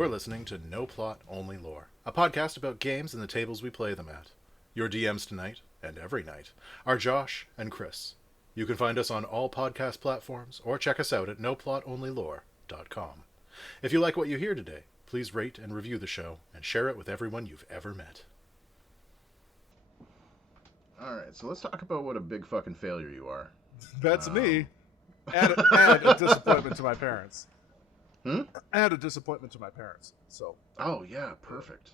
You're listening to No Plot, Only Lore, a podcast about games and the tables we play them at. Your DMs tonight, and every night, are Josh and Chris. You can find us on all podcast platforms, or check us out at noplotonlylore.com. If you like what you hear today, please rate and review the show, and share it with everyone you've ever met. Alright, so let's talk about what a big fucking failure you are. That's me. And a disappointment to my parents. Hmm? And a disappointment to my parents. So. Oh, yeah, perfect.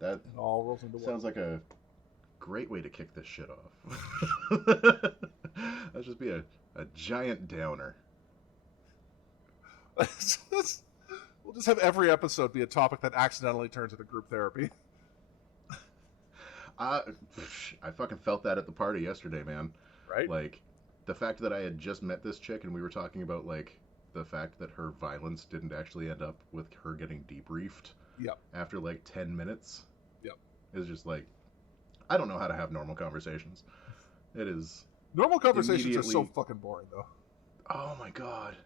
That it all rolls into one. Sounds like a great way to kick this shit off. That'd just be a giant downer. We'll just have every episode be a topic that accidentally turns into group therapy. I fucking felt that at the party yesterday, man. Right? Like, the fact that I had just met this chick and we were talking about, like, the fact that her violence didn't actually end up with her getting debriefed. Yep. After, like, 10 minutes. Yep. It was just like, I don't know how to have normal conversations. It is... Normal conversations are so fucking boring, though. Oh, my God.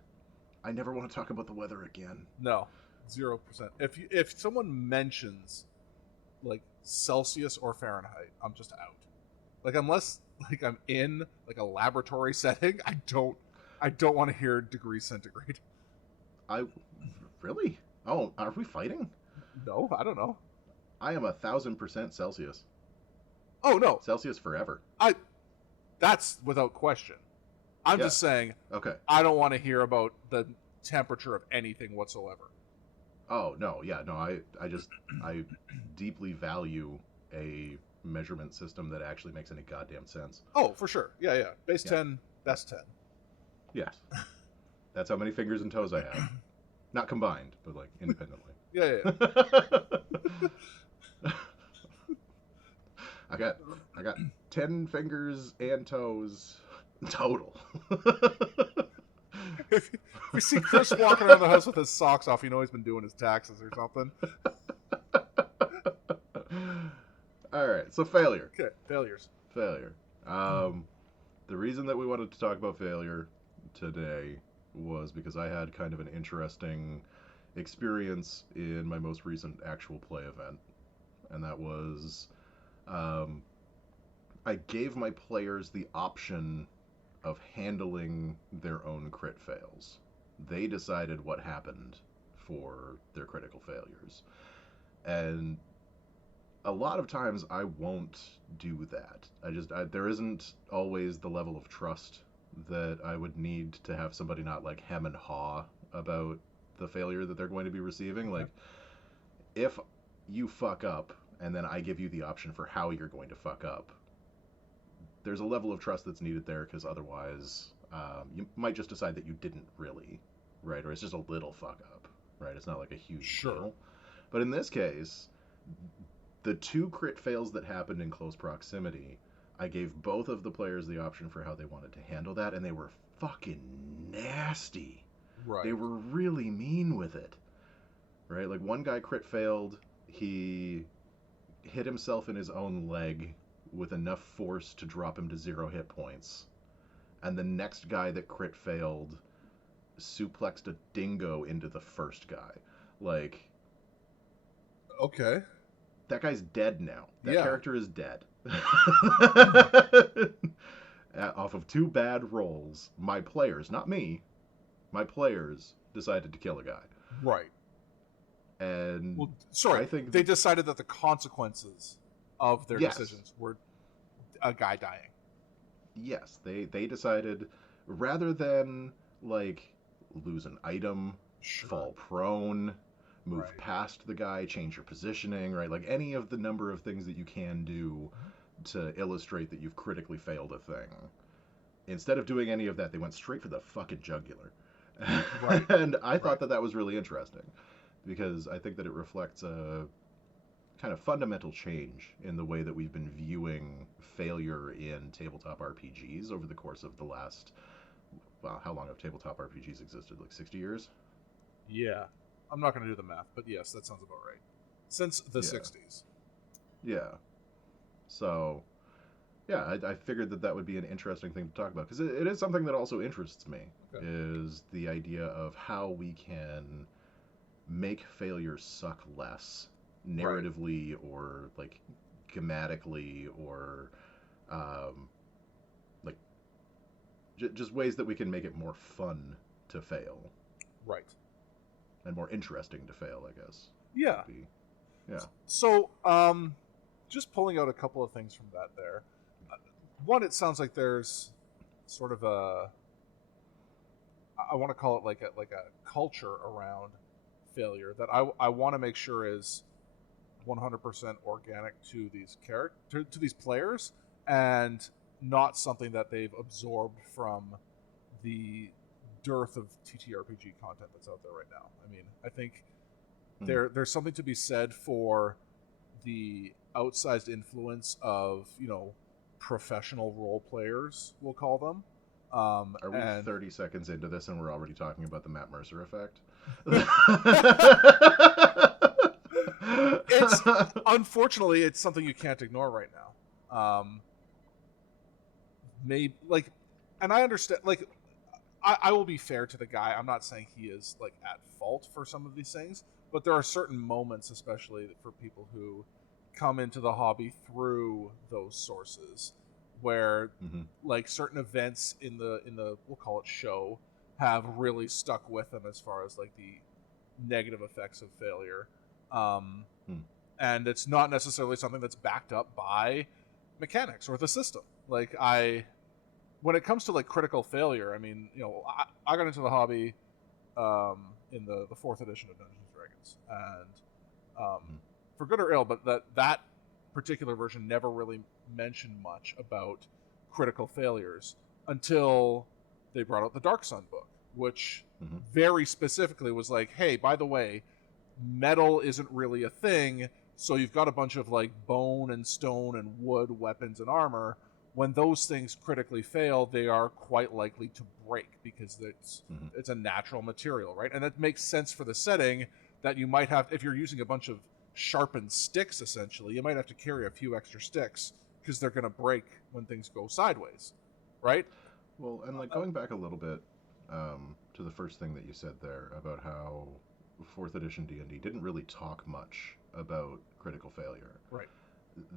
I never want to talk about the weather again. No. 0%. If someone mentions, like, Celsius or Fahrenheit, I'm just out. Like, unless, like, I'm in, like, a laboratory setting, I don't want to hear degrees centigrade. Really? Oh, are we fighting? No, I don't know. I am 1,000% Celsius. Oh, no. Celsius forever. That's without question. I'm just saying, okay. I don't want to hear about the temperature of anything whatsoever. Oh, no, yeah, no, I deeply value a measurement system that actually makes any goddamn sense. Oh, for sure. Yeah. Base 10, best 10. Yes. That's how many fingers and toes I have. Not combined, but, like, independently. Yeah. I got 10 fingers and toes total. If you see Chris walking around the house with his socks off, you know he's been doing his taxes or something. All right, so failure. Okay, failures. Failure. The reason that we wanted to talk about failure today was because I had kind of an interesting experience in my most recent actual play event. And that was, I gave my players the option of handling their own crit fails. They decided what happened for their critical failures. And a lot of times I won't do that. There isn't always the level of trust that I would need to have somebody not, like, hem and haw about the failure that they're going to be receiving. Like, if you fuck up and then I give you the option for how you're going to fuck up, there's a level of trust that's needed there, because otherwise you might just decide that you didn't really, right? Or it's just a little fuck up, right? It's not like a huge deal. But in this case, the 2 crit fails that happened in close proximity, I gave both of the players the option for how they wanted to handle that, and they were fucking nasty. Right. They were really mean with it, right? Like, one guy crit failed, he hit himself in his own leg with enough force to drop him to 0 hit points. And the next guy that crit failed suplexed a dingo into the first guy. Like... Okay. That guy's dead now. That character is dead. Off of 2 bad rolls, my players, not me, my players decided to kill a guy. Right. And... Well, sorry, I think they decided that the consequences of their decisions were a guy dying. Yes, they decided, rather than, like, lose an item, fall prone, move past the guy, change your positioning, right? Like, any of the number of things that you can do to illustrate that you've critically failed a thing. Instead of doing any of that, they went straight for the fucking jugular. Right. And I thought that was really interesting, because I think that it reflects a kind of fundamental change in the way that we've been viewing failure in tabletop RPGs over the course of the last, well, how long have tabletop RPGs existed? Like 60 years? Yeah. I'm not going to do the math, but yes, that sounds about right. Since the 60s. Yeah. So, yeah, I figured that would be an interesting thing to talk about, because it is something that also interests me, is the idea of how we can make failure suck less narratively or like grammatically or like just ways that we can make it more fun to fail. Right. And more interesting to fail, I guess. Yeah. Yeah. So, just pulling out a couple of things from that there. One, it sounds like there's sort of I want to call it like a culture around failure that I want to make sure is 100% organic to these to these players, and not something that they've absorbed from the dearth of TTRPG content that's out there right now. I mean, I think there's something to be said for the outsized influence of, you know, professional role players, we'll call them. Are we 30 seconds into this and we're already talking about the Matt Mercer effect? Unfortunately, it's something you can't ignore right now. Maybe, like, and I understand, like, I will be fair to the guy. I'm not saying he is, like, at fault for some of these things, but there are certain moments, especially for people who come into the hobby through those sources, where like certain events in the we'll call it show have really stuck with them as far as like the negative effects of failure. And it's not necessarily something that's backed up by mechanics or the system. Like, when it comes to like critical failure, I mean, you know, I got into the hobby in the 4th edition of Dungeons and Dragons, and for good or ill, but that particular version never really mentioned much about critical failures until they brought out the Dark Sun book, which very specifically was like, hey, by the way, metal isn't really a thing, so you've got a bunch of like bone and stone and wood weapons and armor. When those things critically fail, they are quite likely to break because it's a natural material, right? And that makes sense for the setting, that you might have, if you're using a bunch of sharpened sticks, essentially, you might have to carry a few extra sticks because they're going to break when things go sideways, right? Well, and like going back a little bit to the first thing that you said there about how 4th edition D&D didn't really talk much about critical failure. Right.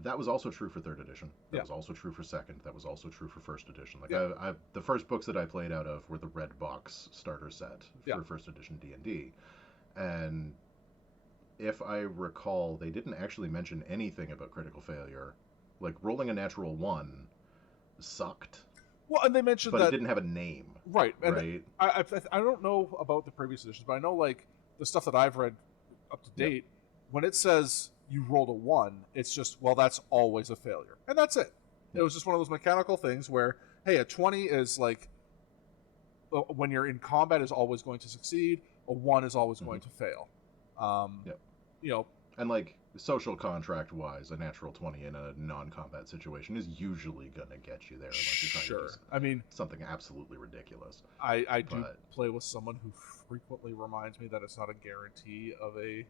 That was also true for 3rd edition. That was also true for 2nd. That was also true for 1st edition. Like, the first books that I played out of were the red box starter set for 1st edition D&D. And if I recall, they didn't actually mention anything about critical failure. Like, rolling a natural 1 sucked. Well, and they mentioned but that it didn't have a name. Right. And right. I don't know about the previous editions, but I know, like, the stuff that I've read up to date, when it says you rolled a 1, it's just, well, that's always a failure. And that's it. It was just one of those mechanical things where, hey, a 20 is like, when you're in combat, is always going to succeed. A 1 is always going to fail. You know, and like social contract wise, a natural 20 in a non-combat situation is usually gonna get you there unless you're trying to do I mean, something absolutely ridiculous. I do play with someone who frequently reminds me that it's not a guarantee of a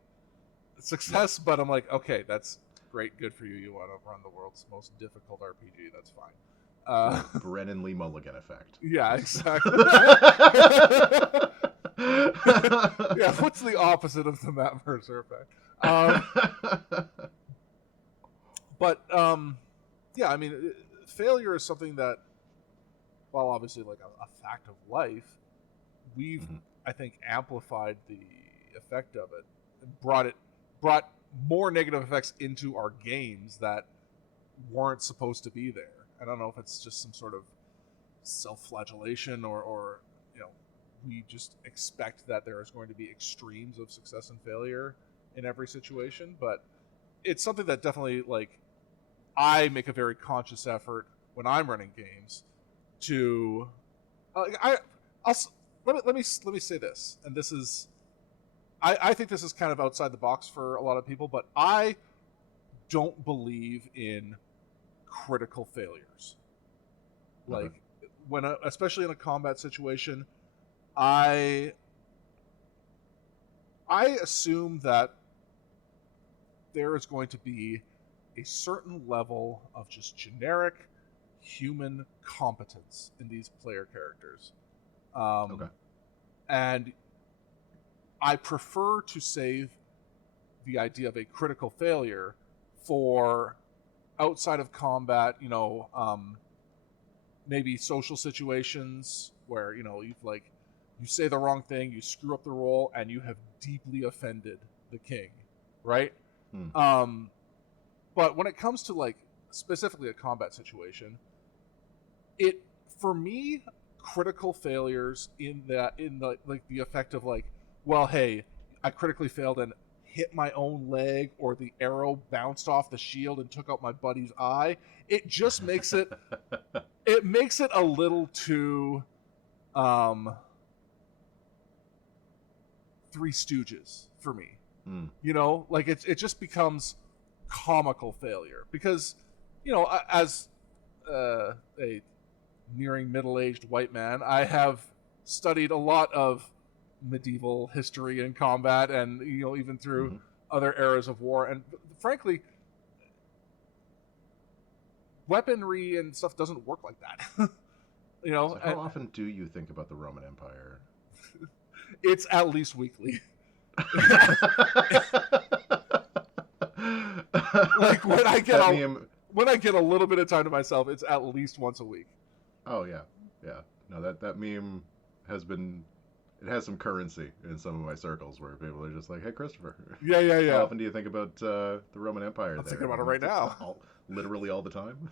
success, but I'm like, okay, that's great, good for you. You want to run the world's most difficult RPG, that's fine. Brennan Lee Mulligan effect. Yeah, exactly. Yeah, what's the opposite of the Matt Mercer effect? But yeah, I mean, failure is something that, while obviously like a fact of life, we've I think amplified the effect of it, and brought more negative effects into our games that weren't supposed to be there. I don't know if it's just some sort of self-flagellation or you know, we just expect that there is going to be extremes of success and failure in every situation, but it's something that definitely, like, I make a very conscious effort when I'm running games to let me say this, and this is I think this is kind of outside the box for a lot of people, but I don't believe in critical failures. Like, when especially in a combat situation, I assume that there is going to be a certain level of just generic human competence in these player characters. And I prefer to save the idea of a critical failure for outside of combat, maybe social situations where, you say the wrong thing, you screw up the roll, and you have deeply offended the king, right? But when it comes to like specifically a combat situation, for me, critical failures in the effect of like, well, hey, I critically failed and hit my own leg, or the arrow bounced off the shield and took out my buddy's eye. It just makes it a little too Three Stooges for me. Like it just becomes comical failure because, as a nearing middle-aged white man, I have studied a lot of medieval history and combat, and even through other eras of war, and frankly, weaponry and stuff doesn't work like that. So how often do you think about the Roman Empire? It's at least weekly. Like when I get a little bit of time to myself, it's at least once a week. Oh yeah. No, that meme has some currency in some of my circles where people are just like, "Hey, Christopher, yeah. How often do you think about the Roman Empire?" I'm thinking about it right now. Literally all the time.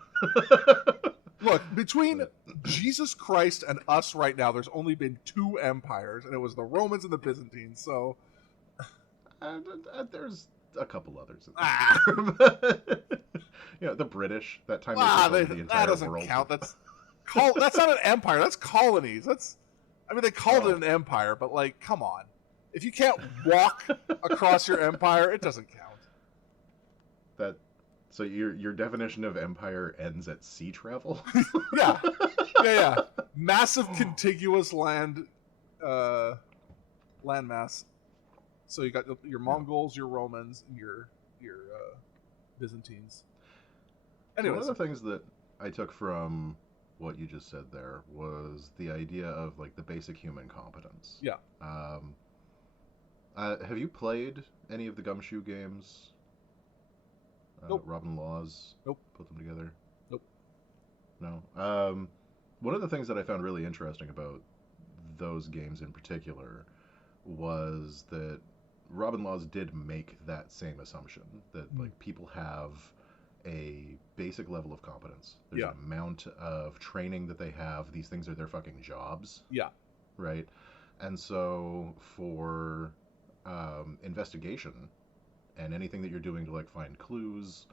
Look, between Jesus Christ and us right now, there's only been 2 empires, and it was the Romans and the Byzantines. So there's a couple others. The British. That time they took over the entire doesn't world. count. That's not an empire. That's colonies. They called it an empire, but like, come on. If you can't walk across your empire, it doesn't count. So your definition of empire ends at sea travel? Yeah. Massive contiguous land mass. So you got your Mongols, your Romans, and your Byzantines. Anyways, one of the things that I took from what you just said there was the idea of like the basic human competence. Yeah. Have you played any of the Gumshoe games? Nope. Robin Laws? Nope. Put them together? Nope. No. One of the things that I found really interesting about those games in particular was that Robin Laws did make that same assumption that like people have a basic level of competence. There's an amount of training that they have. These things are their fucking jobs. Yeah. Right? And so for investigation and anything that you're doing to like find clues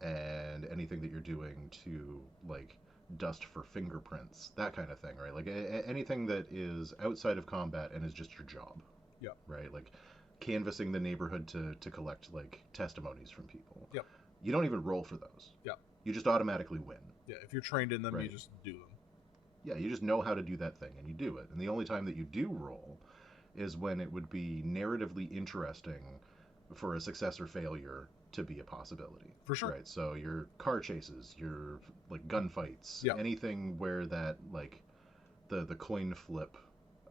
and anything that you're doing to like dust for fingerprints, that kind of thing, right? Like anything that is outside of combat and is just your job. Yeah. Right? Like canvassing the neighborhood to collect like testimonies from people. Yep. You don't even roll for those. Yeah. You just automatically win. Yeah, if you're trained in them, right. You just do them. Yeah, you just know how to do that thing and you do it. And the only time that you do roll is when it would be narratively interesting for a success or failure to be a possibility. For sure. Right. So your car chases, your like gunfights, anything where that like the coin flip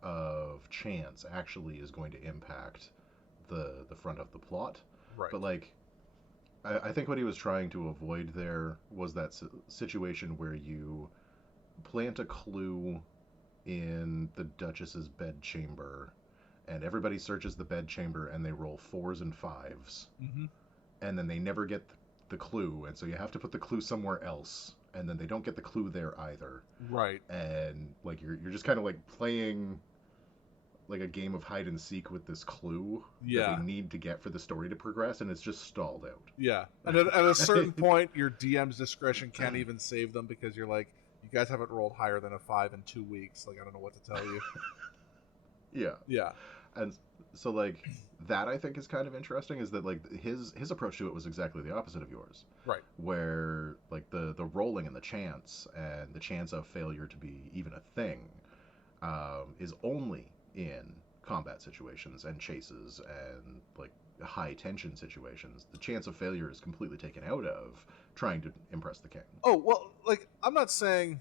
of chance actually is going to impact the front of the plot. Right. But like I think what he was trying to avoid there was that situation where you plant a clue in the Duchess's bedchamber and everybody searches the bedchamber and they roll 4s and 5s. Mm-hmm. And then they never get the clue, and so you have to put the clue somewhere else, and then they don't get the clue there either. Right. And like you're just kind of like playing like a game of hide and seek with this clue that we need to get for the story to progress, and it's just stalled out. Yeah. And at a certain point, your DM's discretion can't even save them because you're like, you guys haven't rolled higher than a 5 in 2 weeks. Like, I don't know what to tell you. Yeah. And so like that I think is kind of interesting is that like his approach to it was exactly the opposite of yours. Right. Where like the rolling and the chance of failure to be even a thing is only in combat situations and chases and like high tension situations. The chance of failure is completely taken out of trying to impress the king. Oh, well, like I'm not saying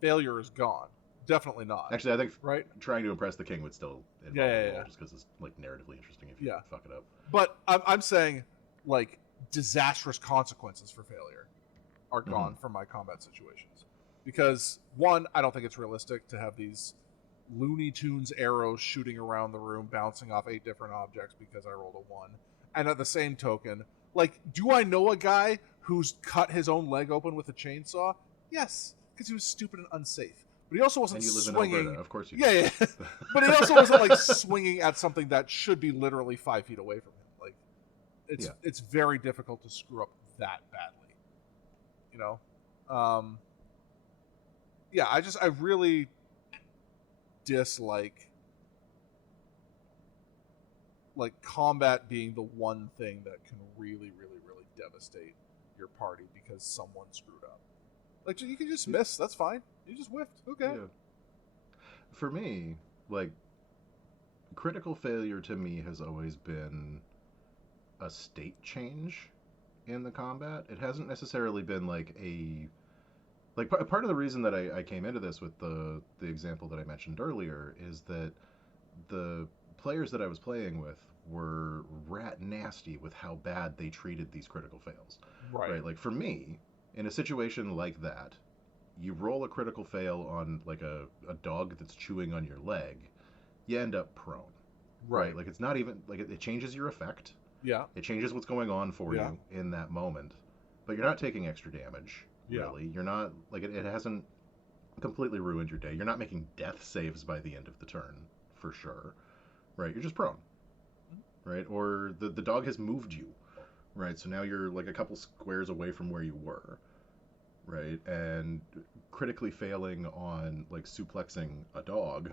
failure is gone, definitely not. Actually, I think right? trying to impress the king would still involve a roll, just because it's like narratively interesting if you fuck it up. But I'm saying, like, disastrous consequences for failure are gone from my combat situations. Because, one, I don't think it's realistic to have these Looney Tunes arrows shooting around the room, bouncing off 8 different objects because I rolled a 1. And at the same token, like, do I know a guy who's cut his own leg open with a chainsaw? Yes, because he was stupid and unsafe. But he also wasn't swinging. In Alberta, of course you do. Yeah. But he also wasn't like swinging at something that should be literally 5 feet away from him. Like, it's very difficult to screw up that badly. You know, I really dislike like combat being the one thing that can really, really, really devastate your party because someone screwed up. Like, you can just miss. That's fine. You just whiffed. Okay. Yeah. For me, like, critical failure to me has always been a state change in the combat. It hasn't necessarily been like a... Like, part of the reason that I came into this with the example that I mentioned earlier is that the players that I was playing with were rat nasty with how bad they treated these critical fails. Right? Like, for me, in a situation like that, you roll a critical fail on, like, a dog that's chewing on your leg, you end up prone. Right? Like, it's not even... Like, it changes your effect. Yeah. It changes what's going on for you in that moment. But you're not taking extra damage, really. You're not... Like, it hasn't completely ruined your day. You're not making death saves by the end of the turn, for sure. Right? You're just prone. Right? Or the dog has moved you. Right? So now you're, like, a couple squares away from where you were. Right? And critically failing on, like, suplexing a dog...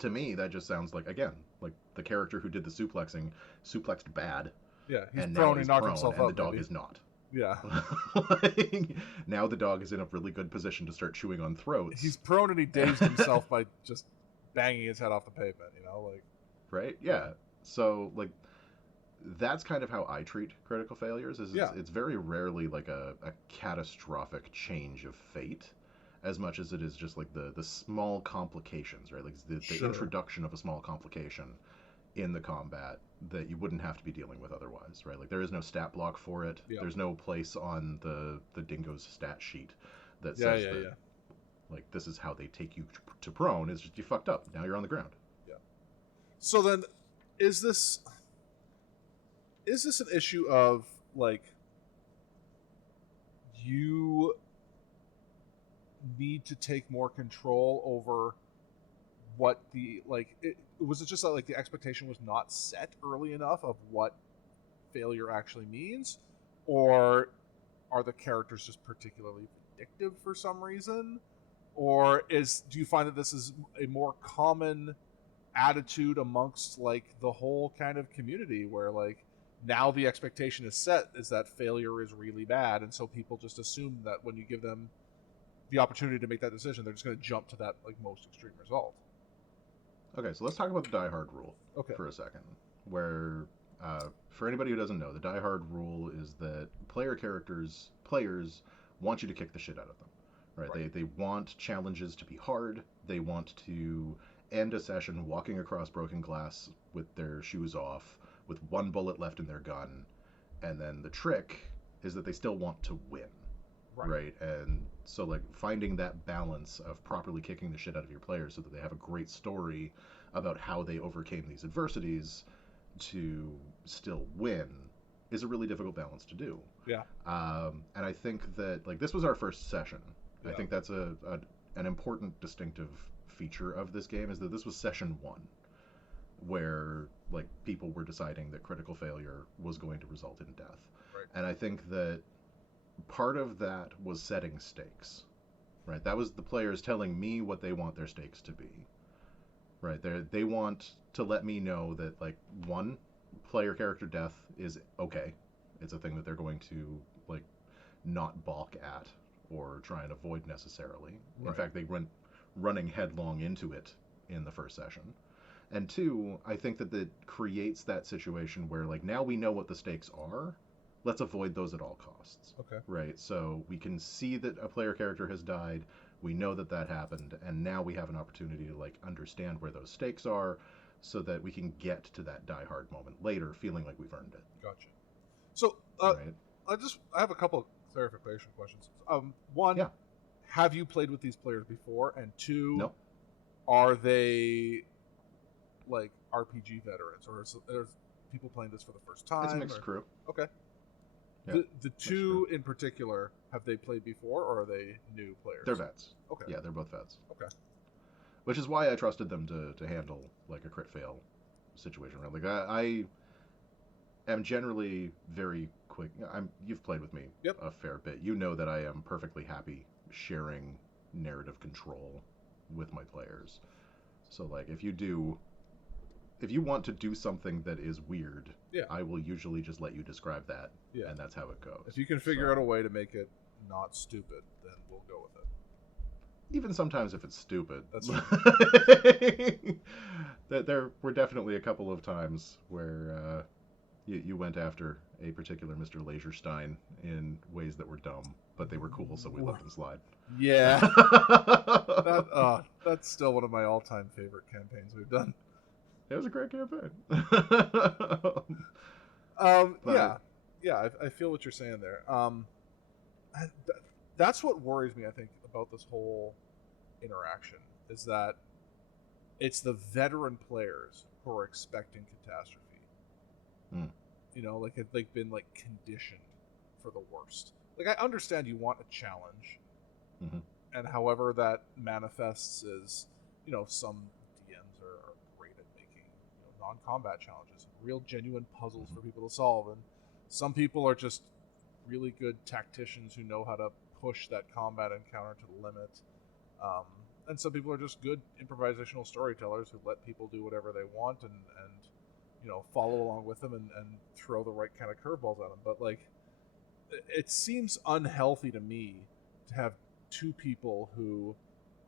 To me, that just sounds like, again, like the character who did the suplexing suplexed bad. Yeah, he's prone, he knocked himself out, and the dog is not. Yeah. Like, now the dog is in a really good position to start chewing on throats. He's prone and he dazed himself by just banging his head off the pavement, you know? Like, right? Yeah. So, like, that's kind of how I treat critical failures. It's very rarely like a catastrophic change of fate, as much as it is just like the small complications, right? Like the introduction of a small complication in the combat that you wouldn't have to be dealing with otherwise, right? Like there is no stat block for it. Yeah. There's no place on the dingo's stat sheet that says that like this is how they take you to prone. It's just you fucked up. Now you're on the ground. Yeah. So then is this an issue of like you need to take more control over what the was it just that like the expectation was not set early enough of what failure actually means, or are the characters just particularly vindictive for some reason, or do you find that this is a more common attitude amongst like the whole kind of community where like now the expectation is set is that failure is really bad, and so people just assume that when you give them the opportunity to make that decision, they're just going to jump to that like most extreme result. Okay, so let's talk about the Die Hard rule for a second. Where, for anybody who doesn't know, the Die Hard rule is that players want you to kick the shit out of them. Right? They want challenges to be hard. They want to end a session walking across broken glass with their shoes off, with one bullet left in their gun, and then the trick is that they still want to win. Right. And so like finding that balance of properly kicking the shit out of your players so that they have a great story about how they overcame these adversities to still win is a really difficult balance to do. Yeah. And I think that like this was our first session. Yeah. I think that's an important distinctive feature of this game is that this was session 1 where like people were deciding that critical failure was going to result in death. Right. And I think that part of that was setting stakes, right? That was the players telling me what they want their stakes to be, right? They want to let me know that, like, one, player character death is okay. It's a thing that they're going to, like, not balk at or try and avoid necessarily. Right. In fact, they went running headlong into it in the first session. And two, I think that creates that situation where, like, now we know what the stakes are. Let's avoid those at all costs. Okay. Right? So we can see that a player character has died. We know that that happened, and now we have an opportunity to like understand where those stakes are, so that we can get to that Die Hard moment later, feeling like we've earned it. Gotcha. So, Right? I have a couple of clarification questions. One, Yeah. have you played with these players before? And two, No. are they like RPG veterans, or is there's people playing this for the first time? It's a mixed or- crew. Okay. Yeah, The two in particular, have they played before, or are they new players? They're vets. Okay. Yeah, they're both vets. Okay. Which is why I trusted them to handle like a crit fail situation. Right? Like I am generally very quick. You've played with me Yep. a fair bit. You know that I am perfectly happy sharing narrative control with my players. So like if you want to do something that is weird, Yeah. I will usually just let you describe that, Yeah. and that's how it goes. If you can figure out a way to make it not stupid, then we'll go with it. Even sometimes if it's stupid. That's There were definitely a couple of times where you went after a particular Mr. Laserstein in ways that were dumb, but they were cool, so we let them slide. Yeah. That's still one of my all-time favorite campaigns we've done. It was a great campaign. Yeah, I feel what you're saying there. That's what worries me, I think, about this whole interaction, is that it's the veteran players who are expecting catastrophe. Hmm. You know, like they've been like conditioned for the worst. Like I understand you want a challenge, Mhm. and however that manifests is, you know, some DMs are great at making non-combat challenges, real genuine puzzles for people to solve, and some people are just really good tacticians who know how to push that combat encounter to the limit. And some people are just good improvisational storytellers who let people do whatever they want and follow along with them and throw the right kind of curveballs at them. But like, it seems unhealthy to me to have two people who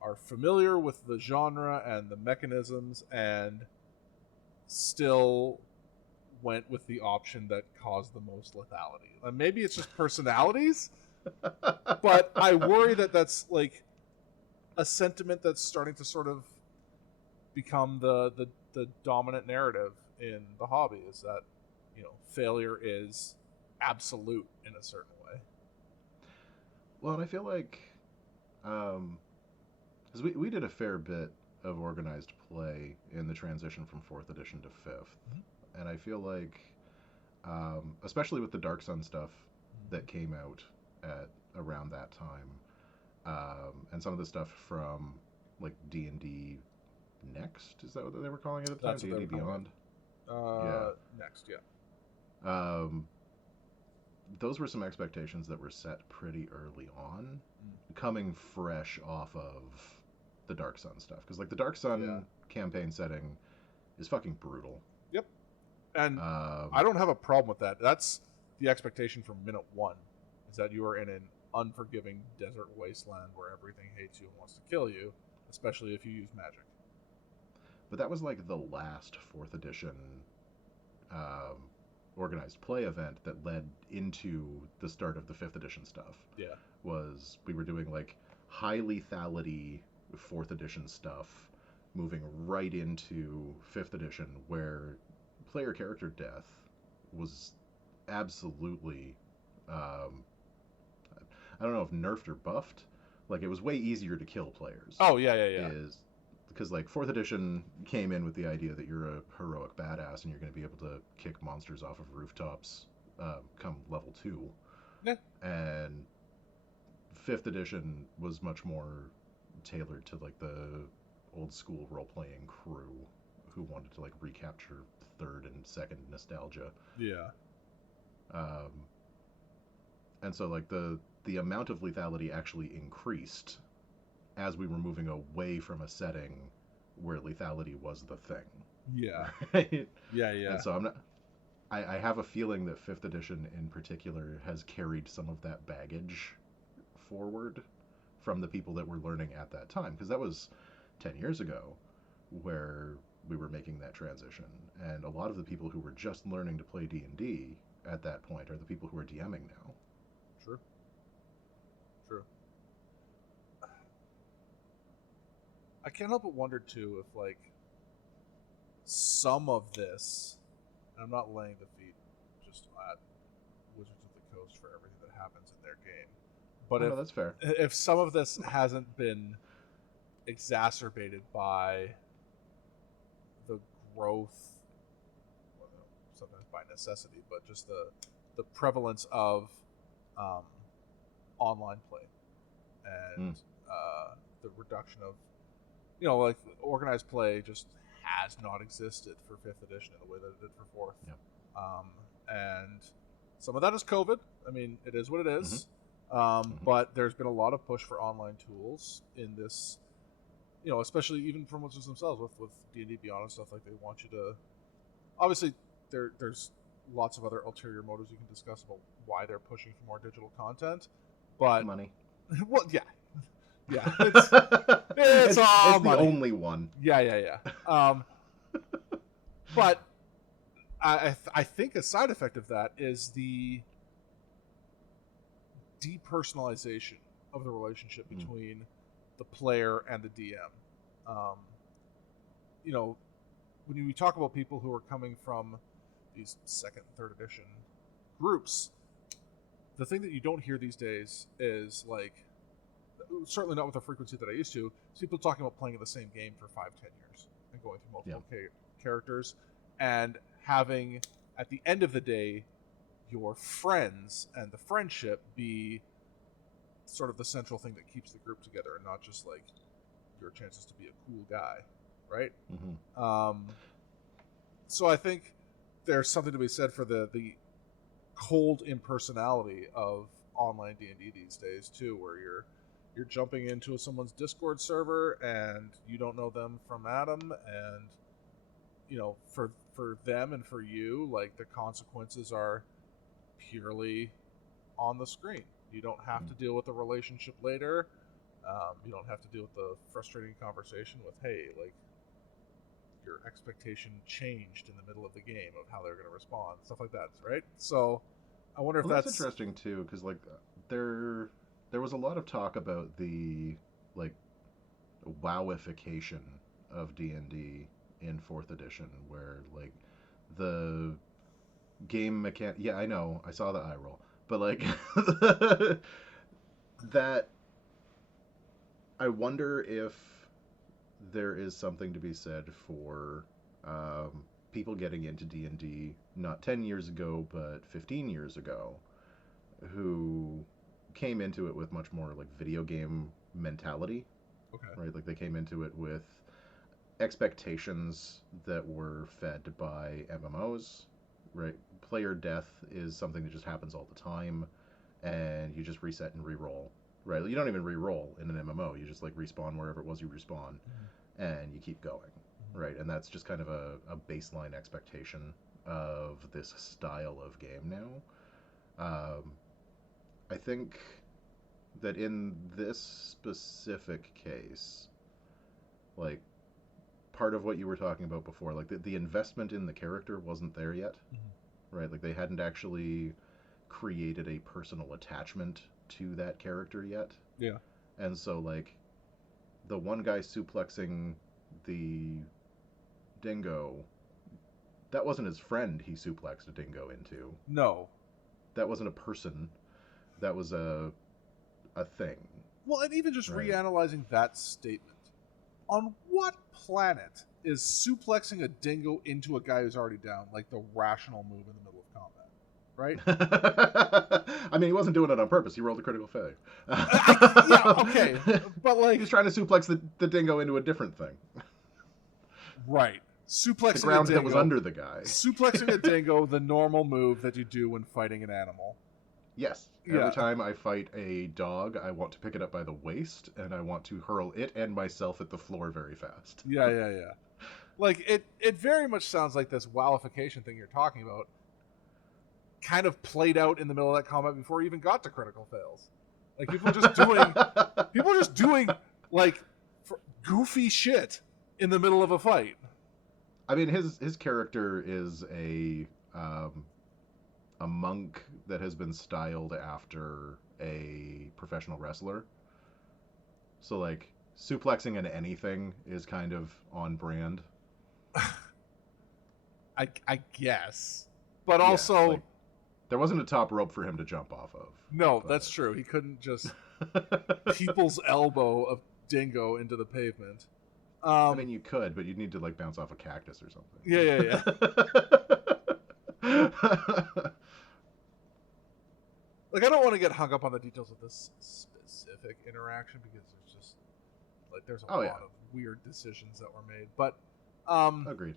are familiar with the genre and the mechanisms and still went with the option that caused the most lethality. And maybe it's just personalities, but I worry that that's like a sentiment that's starting to sort of become the dominant narrative in the hobby, is that failure is absolute in a certain way. Well, and I feel like, because we did a fair bit of organized play in the transition from 4th edition to 5th, and I feel like, especially with the Dark Sun stuff that came out at around that time, and some of the stuff from like D&D Next, is that what they were calling it at the That's time? what D&D they were calling Beyond. Next, yeah. Those were some expectations that were set pretty early on, coming fresh off of the Dark Sun stuff. Because like the Dark Sun campaign setting is fucking brutal. Yep. And I don't have a problem with that. That's the expectation from minute one, is that you are in an unforgiving desert wasteland where everything hates you and wants to kill you, especially if you use magic. But that was like the last 4th edition organized play event that led into the start of the 5th edition stuff. Yeah. Was we were doing like high lethality 4th edition stuff, moving right into 5th edition, where player character death was absolutely, I don't know if nerfed or buffed. Like it was way easier to kill players. Oh yeah. Is because like 4th edition came in with the idea that you're a heroic badass and you're going to be able to kick monsters off of rooftops come level 2. Yeah. And 5th edition was much more tailored to like the old school role-playing crew who wanted to like recapture 3rd and 2nd nostalgia. Yeah. And so like the amount of lethality actually increased as we were moving away from a setting where lethality was the thing. Yeah. Right? Yeah. And so I have a feeling that 5th edition in particular has carried some of that baggage forward from the people that were learning at that time, because that was 10 years ago where we were making that transition, and a lot of the people who were just learning to play D&D at that point are the people who are DMing now. True. I can't help but wonder too if like some of this, and I'm not laying the feet just at Wizards of the Coast for everything that happens in their game, but No, that's fair. if some of this hasn't been exacerbated by the growth, well, sometimes by necessity, but just the prevalence of online play and the reduction of, like organized play just has not existed for 5th edition in the way that it did for 4th. Yeah. And some of that is COVID. I mean, it is what it is. But there's been a lot of push for online tools in this, especially even from Wizards themselves with D&D Beyond and stuff. Like, they want you to, obviously there's lots of other ulterior motives you can discuss about why they're pushing for more digital content, but Money. well, yeah, it's all it's money. The only one. Yeah. But I think a side effect of that is the depersonalization of the relationship between the player and the DM. When we talk about people who are coming from these 2nd and 3rd edition groups, the thing that you don't hear these days is, like, certainly not with the frequency that I used to, is people talking about playing in the same game for 5-10 years and going through multiple characters and having, at the end of the day, your friends and the friendship be sort of the central thing that keeps the group together, and not just like your chances to be a cool guy, right? So I think there's something to be said for the cold impersonality of online D&D these days too, where you're jumping into someone's Discord server and you don't know them from Adam, and for them and for you, like, the consequences are purely on the screen. You don't have to deal with the relationship later. You don't have to deal with the frustrating conversation with, hey, like, your expectation changed in the middle of the game of how they're going to respond, stuff like that, right? So I wonder if that's interesting too, because like there was a lot of talk about the like wowification of D&D in 4th edition, where like the game mechanic. Yeah, I know, I saw the eye roll, but like that. I wonder if there is something to be said for people getting into D&D not 10 years ago, but 15 years ago, who came into it with much more like video game mentality. Okay. Right? Like, they came into it with expectations that were fed by MMOs, right? Player death is something that just happens all the time, and you just reset and re-roll, right? You don't even re-roll in an MMO. You just like respawn wherever it was you respawn, and you keep going, right? And that's just kind of a baseline expectation of this style of game now. I think that in this specific case, like, part of what you were talking about before, like the investment in the character wasn't there yet, right? Like, they hadn't actually created a personal attachment to that character yet. Yeah. And so, like, the one guy suplexing the dingo, that wasn't his friend he suplexed a dingo into. No. That wasn't a person. That was a thing. Well, and even just reanalyzing that statement, on what planet is suplexing a dingo into a guy who's already down like the rational move in the middle of combat, right? I mean, he wasn't doing it on purpose. He rolled a critical failure. Yeah, okay, but like, he was trying to suplex the dingo into a different thing. Right. Suplexing the ground a dingo, that was under the guy. Suplexing a dingo, the normal move that you do when fighting an animal. Yes. Every time I fight a dog, I want to pick it up by the waist, and I want to hurl it and myself at the floor very fast. Yeah. Like, it very much sounds like this wowification thing you're talking about kind of played out in the middle of that combat before you even got to critical fails. Like, people are just doing like goofy shit in the middle of a fight. I mean, his character is a monk that has been styled after a professional wrestler. So, like, suplexing in anything is kind of on brand. I guess, but Yeah, also like, there wasn't a top rope for him to jump off of. no, but... that's true. He couldn't just people's elbow of Dingo into the pavement. I mean, you could, but you'd need to like bounce off a cactus or something. Yeah. Like, I don't want to get hung up on the details of this specific interaction because there's just like there's a lot of weird decisions that were made. But agreed.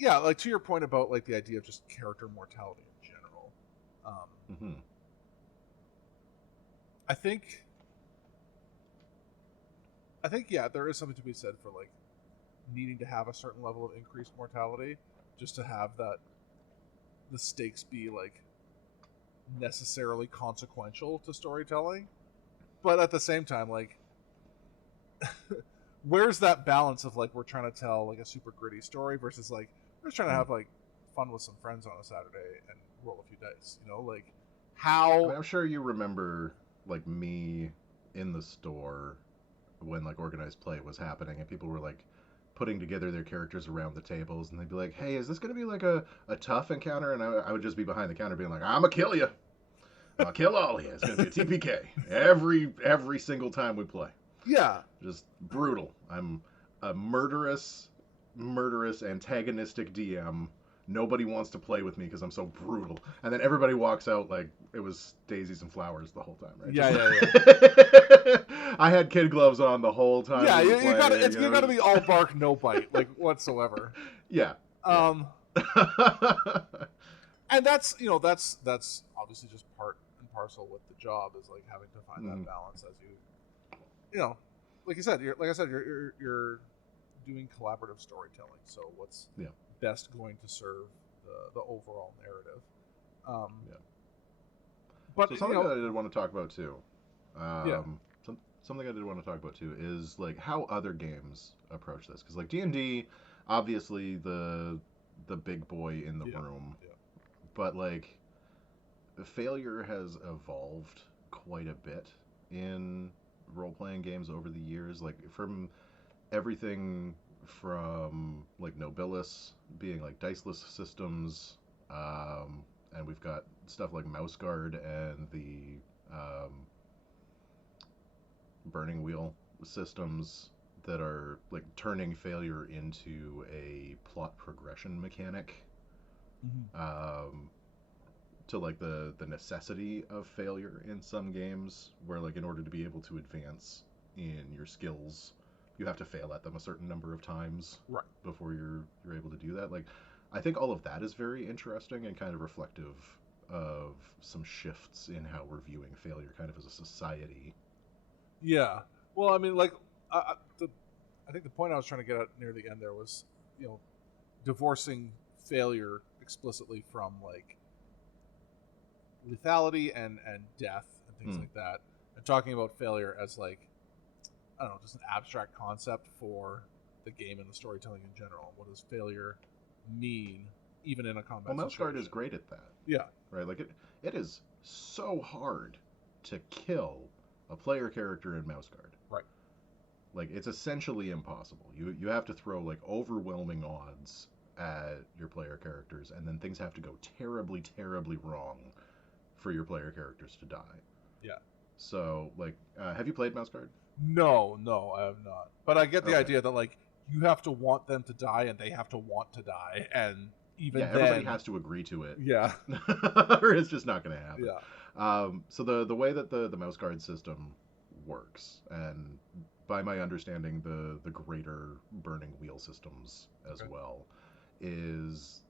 Yeah, like to your point about like the idea of just character mortality in general. I think yeah, there is something to be said for like needing to have a certain level of increased mortality just to have that the stakes be like necessarily consequential to storytelling. But at the same time, like where's that balance of like we're trying to tell like a super gritty story versus like we're just trying to have like fun with some friends on a Saturday and roll a few dice, you know? Like how I'm sure you remember like me in the store when like organized play was happening and people were like putting together their characters around the tables and they'd be like, hey, is this going to be like a tough encounter? And I would just be behind the counter being like, I'm going to kill you. I'll kill all of you. It's going to be a TPK every single time we play. Yeah. Just brutal. I'm a murderous, antagonistic DM. Nobody wants to play with me because I'm so brutal. And then everybody walks out like it was daisies and flowers the whole time, right? Yeah. I had kid gloves on the whole time. Yeah, you gotta be all bark, no bite, like whatsoever. Yeah. And that's that's obviously just part and parcel with the job is like having to find that balance as you like you said, you're doing collaborative storytelling. So what's best going to serve the overall narrative? But so something that I did want to talk about too. Something I did want to talk about too is like how other games approach this, because like D&D, obviously the big boy in the room, but like failure has evolved quite a bit in role-playing games over the years, like from everything from like Nobilis being like diceless systems, and we've got stuff like Mouse Guard and the Burning Wheel systems that are like turning failure into a plot progression mechanic, to like the necessity of failure in some games where like in order to be able to advance in your skills you have to fail at them a certain number of times before you're able to do that. Like I think all of that is very interesting and kind of reflective of some shifts in how we're viewing failure kind of as a society. Yeah. Well, I mean, like, I think the point I was trying to get at near the end there was, divorcing failure explicitly from, like, lethality and death and things like that, and talking about failure as, like, I don't know, just an abstract concept for the game and the storytelling in general. What does failure mean, even in a combat situation? Well, Mouse Guard is great at that. Yeah. Right? Like, it is so hard to kill a player character in Mouse Guard. Right. Like, it's essentially impossible. You have to throw, like, overwhelming odds at your player characters, and then things have to go terribly, terribly wrong for your player characters to die. Yeah. So, like, have you played Mouse Guard? No, I have not. But I get the idea that, like, you have to want them to die, and they have to want to die, and even then... everybody has to agree to it. Yeah. Or it's just not going to happen. Yeah. So the way that the Mouse Guard system works, and by my understanding, the greater Burning Wheel systems as well, is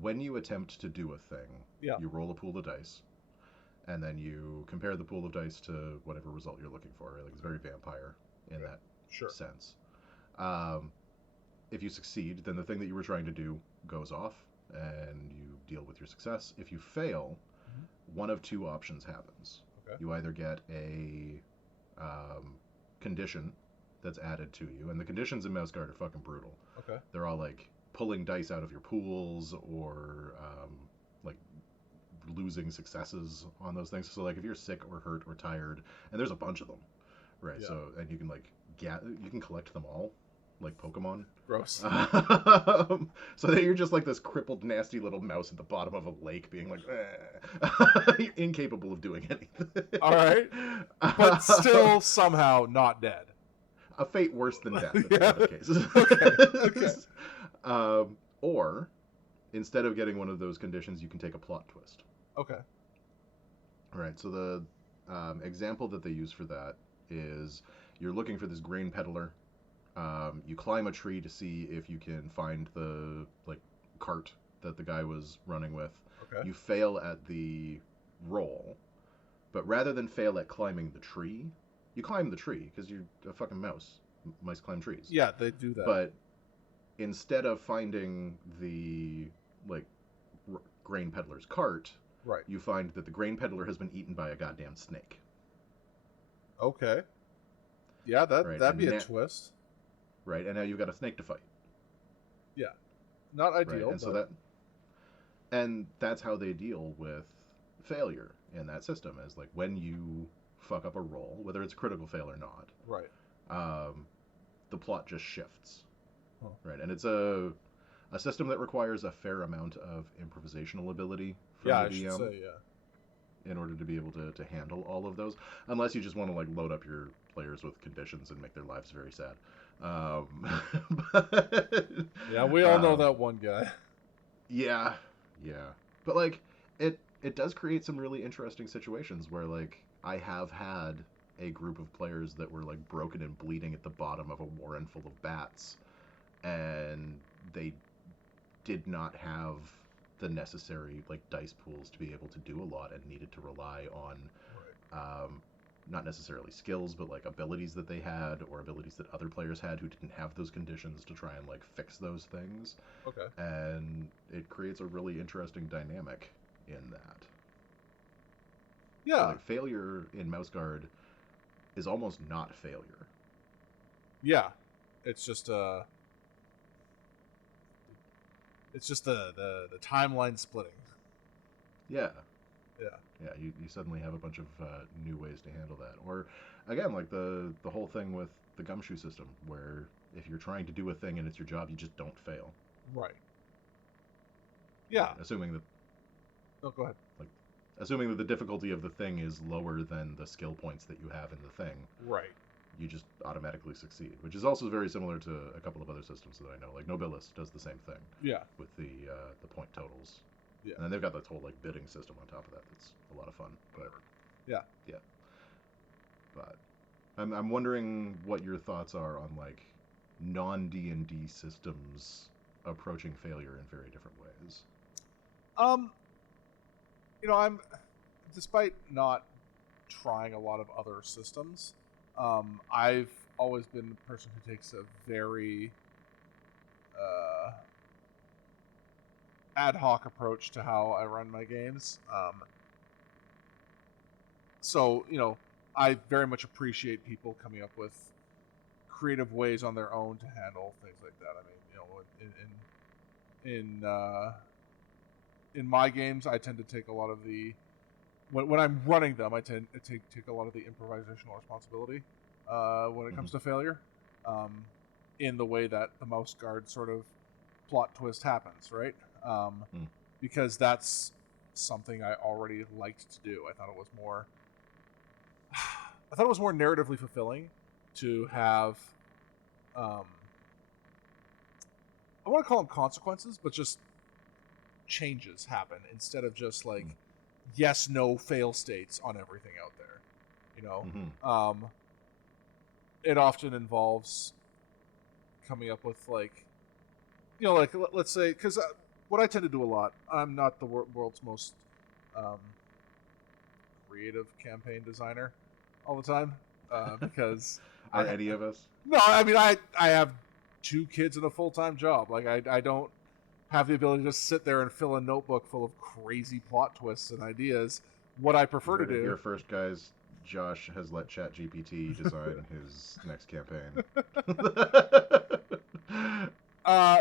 when you attempt to do a thing, you roll a pool of dice, and then you compare the pool of dice to whatever result you're looking for. Right? Like it's very vampire in that sense. If you succeed, then the thing that you were trying to do goes off, and you deal with your success. If you fail, one of two options happens. You either get a condition that's added to you, and the conditions in Mouse Guard are fucking brutal. They're all like pulling dice out of your pools, or like losing successes on those things. So like if you're sick or hurt or tired, and there's a bunch of them, right? Yeah. So and you can like you can collect them all, like Pokemon. Gross. So that you're just like this crippled, nasty little mouse at the bottom of a lake, being like, you're incapable of doing anything. All right, but still somehow not dead. A fate worse than death in a Yeah. lot of cases. Okay. Or instead of getting one of those conditions, you can take a plot twist. Okay. All right. So the example that they use for that is you're looking for this grain peddler. You climb a tree to see if you can find the like cart that the guy was running with. Okay. You fail at the roll, but rather than fail at climbing the tree, you climb the tree because you're a fucking mouse. Mice climb trees. Yeah, they do that. But instead of finding the like grain peddler's cart, right. you find that the grain peddler has been eaten by a goddamn snake. Okay. Yeah, Right, that'd be and a twist. Right, and now you've got a snake to fight. Yeah, not ideal. Right? And that's how they deal with failure in that system. Is like when you fuck up a roll, whether it's a critical fail or not. Right. The plot just shifts. Huh. Right, and it's a system that requires a fair amount of improvisational ability from Yeah, the I should DM. say, yeah. In order to be able to handle all of those, unless you just want to like load up your players with conditions and make their lives very sad. But, Yeah, we all know that one guy. yeah, but like it does create some really interesting situations where like I have had a group of players that were like broken and bleeding at the bottom of a warren full of bats, and they did not have the necessary like dice pools to be able to do a lot and needed to rely on not necessarily skills but like abilities that they had or abilities that other players had who didn't have those conditions to try and like fix those things. Okay. And it creates a really interesting dynamic in that. Yeah. So, like, failure in Mouse Guard is almost not failure. Yeah. It's just the timeline splitting. Yeah. Yeah. Yeah, you suddenly have a bunch of new ways to handle that. Or, again, like the whole thing with the gumshoe system, where if you're trying to do a thing and it's your job, you just don't fail. Right. Yeah. Assuming that... No, go ahead. Like, assuming that the difficulty of the thing is lower than the skill points that you have in the thing. Right. You just automatically succeed, which is also very similar to a couple of other systems that I know. Like Nobilis does the same thing. Yeah. With the point totals. Yeah. And then they've got this whole like bidding system on top of that. That's a lot of fun. But yeah. But I'm wondering what your thoughts are on like non D&D systems approaching failure in very different ways. I'm despite not trying a lot of other systems, I've always been the person who takes a very ad hoc approach to how I run my games. So, I very much appreciate people coming up with creative ways on their own to handle things like that. I mean, in my games, I tend to take a lot of the when I'm running them, I tend to take a lot of the improvisational responsibility when it comes to failure, in the way that the Mouse Guard sort of plot twist happens, right? Because that's something I already liked to do. I thought it was more narratively fulfilling to have. I want to call them consequences, but just changes happen instead of just like yes, no, fail states on everything out there. It often involves coming up with like let's say, because what I tend to do a lot, I'm not the world's most creative campaign designer all the time, because Are any of us? No, I mean I have 2 kids and a full-time job. Like I don't have the ability to sit there and fill a notebook full of crazy plot twists and ideas. What I prefer to do. Here first, guys. Josh has let ChatGPT design his next campaign.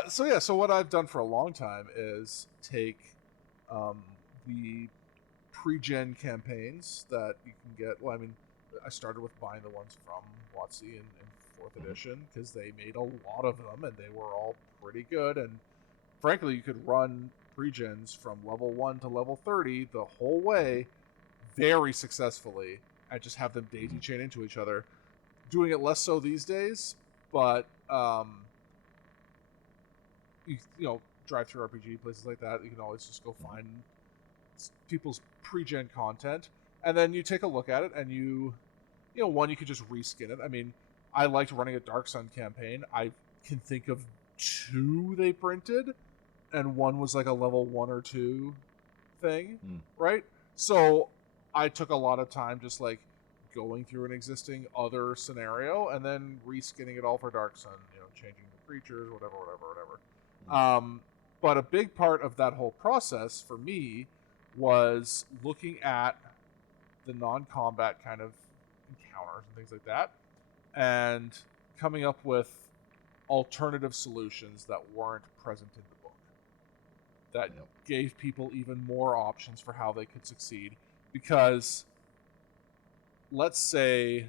So what I've done for a long time is take the pre-gen campaigns that you can get. Well, I mean, I started with buying the ones from WotC in 4th edition because they made a lot of them and they were all pretty good. And frankly, you could run pre-gens from level 1 to level 30 the whole way very successfully and just have them daisy chain into each other. Doing it less so these days, but you know, drive through RPG places like that, you can always just go find people's pre-gen content, and then you take a look at it, and you know, one, you could just reskin it. I mean, I liked running a Dark Sun campaign. I can think of 2 they printed, and one was like a level 1 or 2 thing, right? So I took a lot of time just like going through an existing other scenario and then reskinning it all for Dark Sun, you know, changing the creatures, whatever. But a big part of that whole process for me was looking at the non-combat kind of encounters and things like that, and coming up with alternative solutions that weren't present in the book that gave people even more options for how they could succeed. Because let's say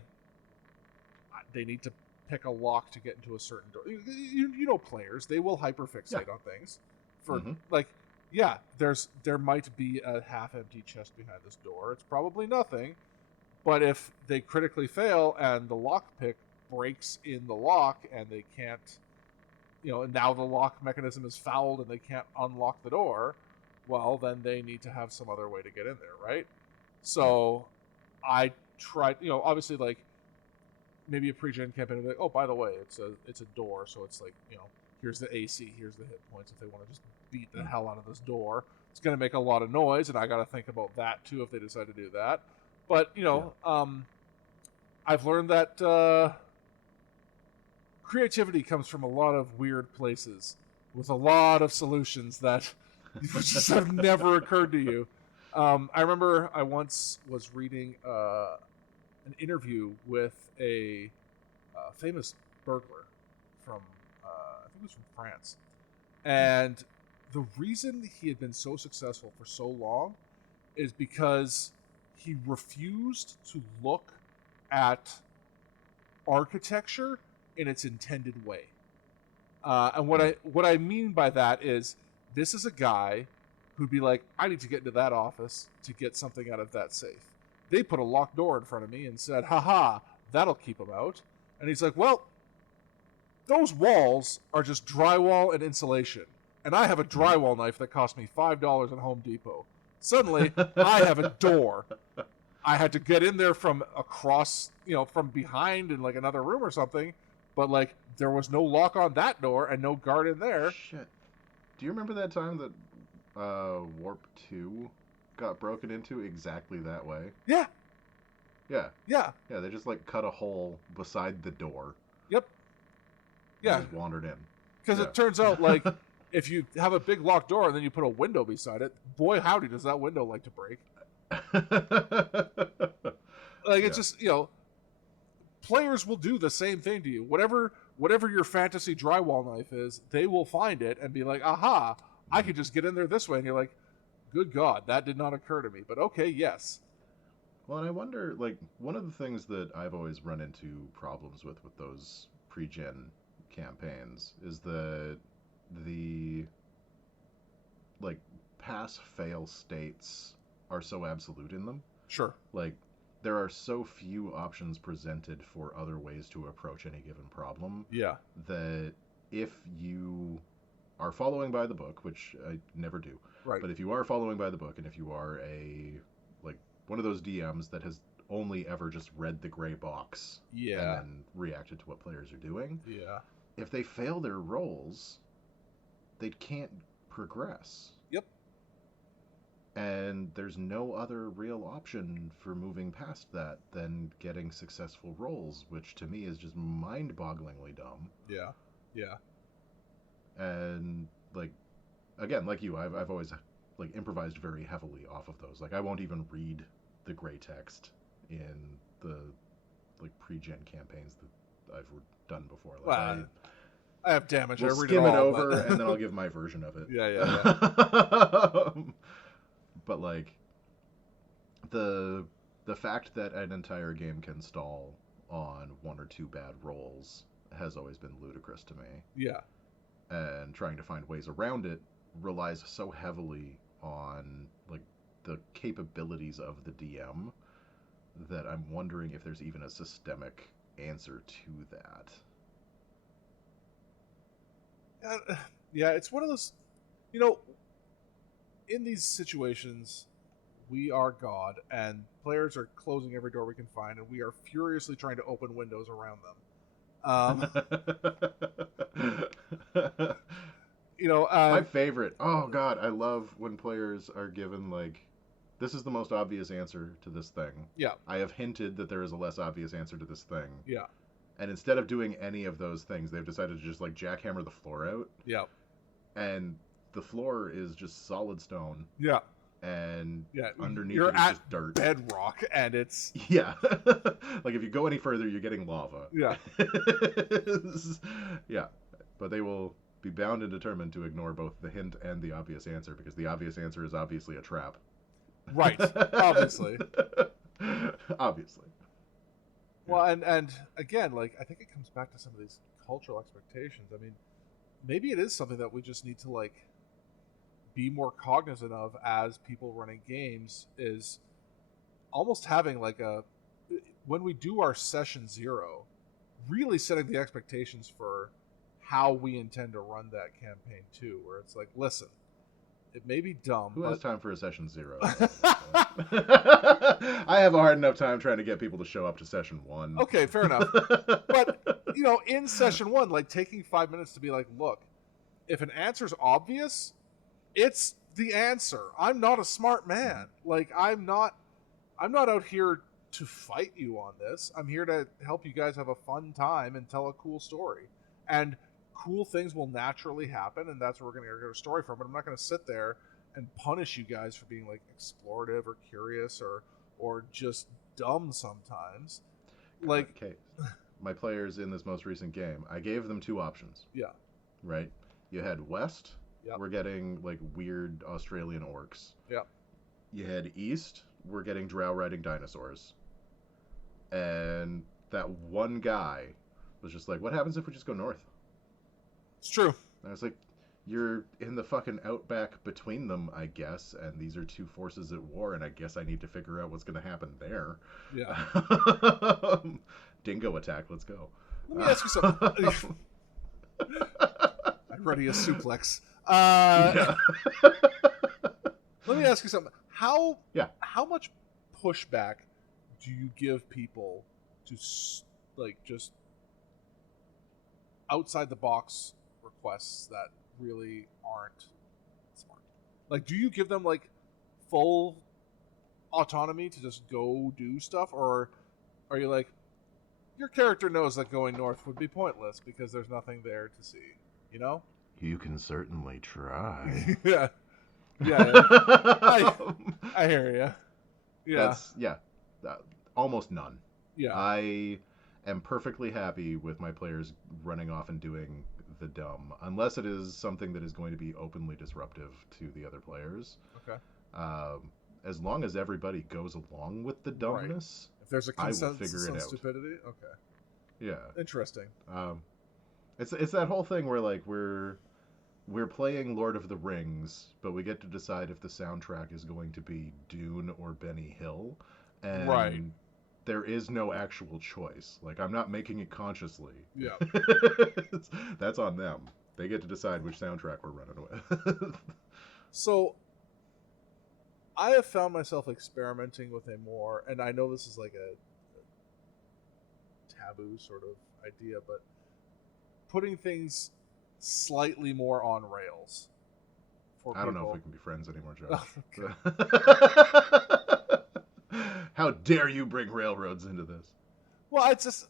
they need to pick a lock to get into a certain door. You know, players, they will hyperfixate on things. For like, yeah, there might be a half-empty chest behind this door. It's probably nothing. But if they critically fail and the lockpick breaks in the lock and they can't, you know, and now the lock mechanism is fouled and they can't unlock the door, well, then they need to have some other way to get in there, right? So I tried, you know, obviously, like, maybe a pre-gen campaign would be like, oh, by the way, it's a door, so it's like, you know, here's the AC, here's the hit points if they want to just beat the hell out of this door. It's going to make a lot of noise, and I got to think about that, too, if they decide to do that. But, you know, I've learned that creativity comes from a lot of weird places with a lot of solutions that just have never occurred to you. I remember I once was reading an interview with a famous burglar from, I think it was from France. And the reason he had been so successful for so long is because he refused to look at architecture in its intended way. And what I mean by that is, this is a guy who'd be like, I need to get into that office to get something out of that safe. They put a locked door in front of me and said, haha, that'll keep him out. And he's like, well, those walls are just drywall and insulation. And I have a drywall knife that cost me $5 at Home Depot. Suddenly, I have a door. I had to get in there from across, you know, from behind in like another room or something. But like, there was no lock on that door and no guard in there. Shit. Do you remember that time that Warp 2 got broken into exactly that way? Yeah. Yeah. Yeah. Yeah, they just like cut a hole beside the door. Yep. Yeah. Just wandered in. Because it turns out, like, if you have a big locked door and then you put a window beside it, boy howdy does that window like to break. Like, it's just, you know, players will do the same thing to you. Whatever your fantasy drywall knife is, they will find it and be like, aha, I could just get in there this way. And you're like, good God, that did not occur to me. But okay, yes. Well, and I wonder, like, one of the things that I've always run into problems with those pre-gen campaigns is the like, pass-fail states are so absolute in them. Sure. Like, there are so few options presented for other ways to approach any given problem. Yeah. That if you are following by the book, which I never do, right? But if you are following by the book, and if you are one of those DMs that has only ever just read the gray box, and then reacted to what players are doing, if they fail their rolls, they can't progress. Yep. And there's no other real option for moving past that than getting successful rolls, which to me is just mind-bogglingly dumb. Yeah. Yeah. And, like, again, like you, I've always, like, improvised very heavily off of those. Like, I won't even read the gray text in the, like, pre-gen campaigns that I've done before. Like, well, I have damage. We'll I read skim it all, over, and then I'll give my version of it. Yeah. But, like, the the fact that an entire game can stall on one or two bad rolls has always been ludicrous to me. Yeah. And trying to find ways around it relies so heavily on like the capabilities of the DM that I'm wondering if there's even a systemic answer to that. Yeah, it's one of those, in these situations, we are God, and players are closing every door we can find, and we are furiously trying to open windows around them. My favorite. Oh god, I love when players are given like, this is the most obvious answer to this thing. Yeah. I have hinted that there is a less obvious answer to this thing. Yeah. And instead of doing any of those things, they've decided to just like jackhammer the floor out. Yeah. And the floor is just solid stone. Yeah. And underneath you're it is just dirt. Bedrock, and it's yeah. Like if you go any further, you're getting lava. Yeah. Yeah. But they will be bound and determined to ignore both the hint and the obvious answer, because the obvious answer is obviously a trap. Right. Obviously. Obviously. Well, and again, like, I think it comes back to some of these cultural expectations. I mean, maybe it is something that we just need to, like, be more cognizant of as people running games, is almost having, like, when we do our session 0, really setting the expectations for how we intend to run that campaign, too, where it's like, listen, it may be dumb. Who has time for a session 0? I have a hard enough time trying to get people to show up to session 1. Okay, fair enough. But, in session 1, like, taking 5 minutes to be like, look, if an answer's obvious, it's the answer. I'm not a smart man. Like, I'm not out here to fight you on this. I'm here to help you guys have a fun time and tell a cool story. And cool things will naturally happen, and that's where we're going to get a story from. But I'm not going to sit there and punish you guys for being like explorative or curious or just dumb sometimes. Like, okay, my players in this most recent game, I gave them 2 options. Yeah. Right? You had west, Yep. we're getting like weird Australian orcs. Yep. You head east, we're getting drow riding dinosaurs. And that one guy was just like, what happens if we just go north? It's true. And I was like, you're in the fucking outback between them, I guess, and these are 2 forces at war, and I guess I need to figure out what's going to happen there. Yeah. Dingo attack, let's go. Let me ask you something. I'm ready a suplex. Yeah. Let me ask you something. How much pushback do you give people to, like, just outside the box requests that really aren't smart? Like, do you give them like full autonomy to just go do stuff, or are you like, your character knows that going north would be pointless because there's nothing there to see, You can certainly try. Yeah. I hear you. Yeah. Almost none. Yeah. I am perfectly happy with my players running off and doing the dumb, unless it is something that is going to be openly disruptive to the other players. Okay. As long as everybody goes along with the dumbness, If there's a I will consensus figure it on out. stupidity, okay. Yeah. Interesting. It's that whole thing where like we're playing Lord of the Rings, but we get to decide if the soundtrack is going to be Dune or Benny Hill, and Right. there is no actual choice. Like, I'm not making it consciously. Yeah. That's on them. They get to decide which soundtrack we're running with. So, I have found myself experimenting with a more, and I know this is like a taboo sort of idea, but putting things slightly more on rails for I people. don't know if we can be friends anymore, Joe. Okay. How dare you bring railroads into this? Well, it's just,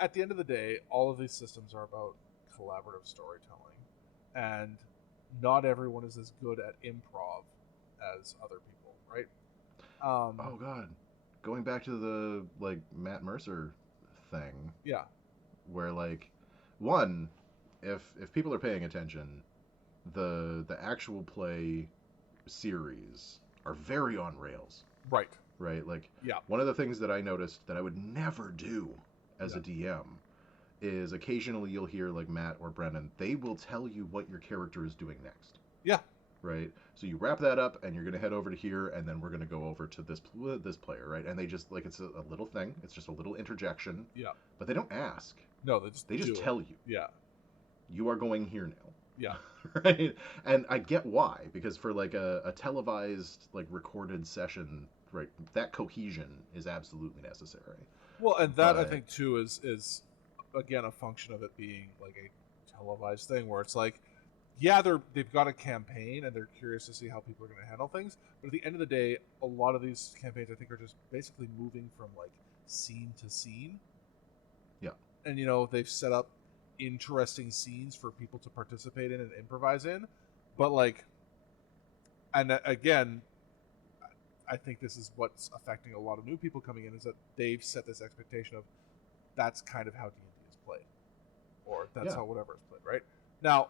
at the end of the day, all of these systems are about collaborative storytelling, and not everyone is as good at improv as other people, right? Oh God, going back to the like Matt Mercer thing. Yeah. Where like, one, if people are paying attention, the actual play series are very on rails. Right. right? Like, Yeah. one of the things that I noticed that I would never do as Yeah. a DM is occasionally you'll hear like Matt or Brennan, they will tell you what your character is doing next. Yeah. Right. So you wrap that up, and you're gonna head over to here, and then we're gonna go over to this player, right? And they just like it's a little thing. It's just a little interjection. Yeah. But they don't ask. No, they just They do tell it. you. Yeah. You are going here now. Yeah. Right. And I get why, because for like a televised like recorded session, right, that cohesion is absolutely necessary. Well, and that I But- think too is again a function of it being like a televised thing where it's like, yeah, they've got a campaign and they're curious to see how people are going to handle things, but at the end of the day, a lot of these campaigns I think are just basically moving from like scene to scene. Yeah. And they've set up interesting scenes for people to participate in and improvise in, but like, and again, I think this is what's affecting a lot of new people coming in, is that they've set this expectation of that's kind of how D&D is played, or that's how whatever is played, right? Now,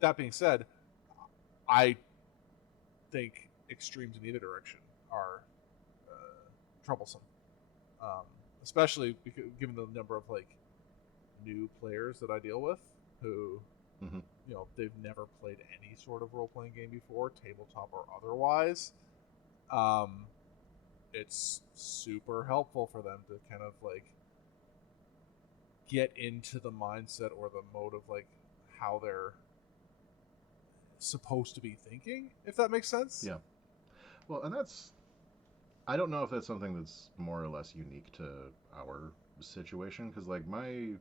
that being said, I think extremes in either direction are troublesome, especially because, given the number of like new players that I deal with who, they've never played any sort of role-playing game before, tabletop or otherwise. It's super helpful for them to kind of like get into the mindset or the mode of like how they're supposed to be thinking, if that makes sense. Yeah. Well, and I don't know if that's something that's more or less unique to our situation, because like my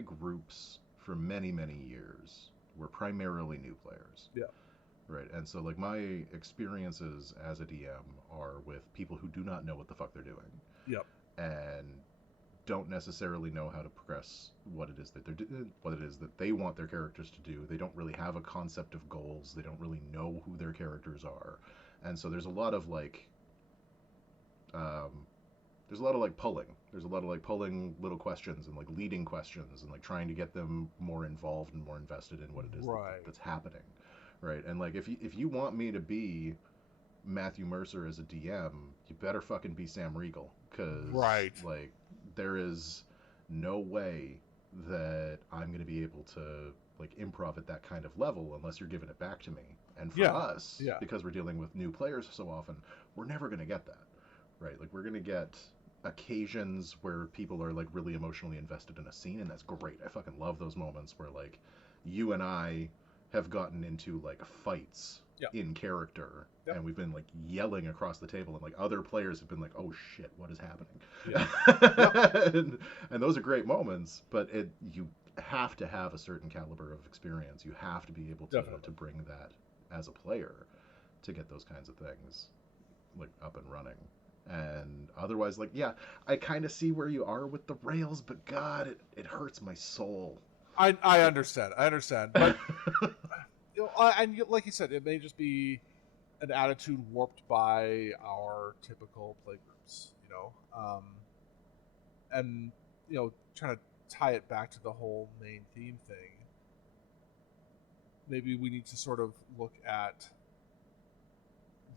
groups for many years were primarily new players. Yeah. Right. And so like my experiences as a DM are with people who do not know what the fuck they're doing. Yep. And don't necessarily know how to progress what it is that what it is that they want their characters to do. They don't really have a concept of goals. They don't really know who their characters are. And so there's a lot of like pulling. There's a lot of like pulling little questions and like leading questions and like trying to get them more involved and more invested in what it is that's happening. Right. And like if you want me to be Matthew Mercer as a DM, you better fucking be Sam Riegel, because like there is no way that I'm going to be able to like improv at that kind of level unless you're giving it back to me. And for us, because we're dealing with new players so often, we're never going to get that. Right. Like we're going to get occasions where people are like really emotionally invested in a scene, and that's great. I fucking love those moments where like you and I have gotten into like fights in character, and we've been like yelling across the table, and like other players have been like, "Oh shit, what is happening?" And those are great moments, but you have to have a certain caliber of experience. You have to be able to bring that as a player to get those kinds of things like up and running. And otherwise, like, yeah, I kind of see where you are with the rails, but God, it hurts my soul. I understand, but and like you said, it may just be an attitude warped by our typical play groups, and trying to tie it back to the whole main theme thing. Maybe we need to sort of look at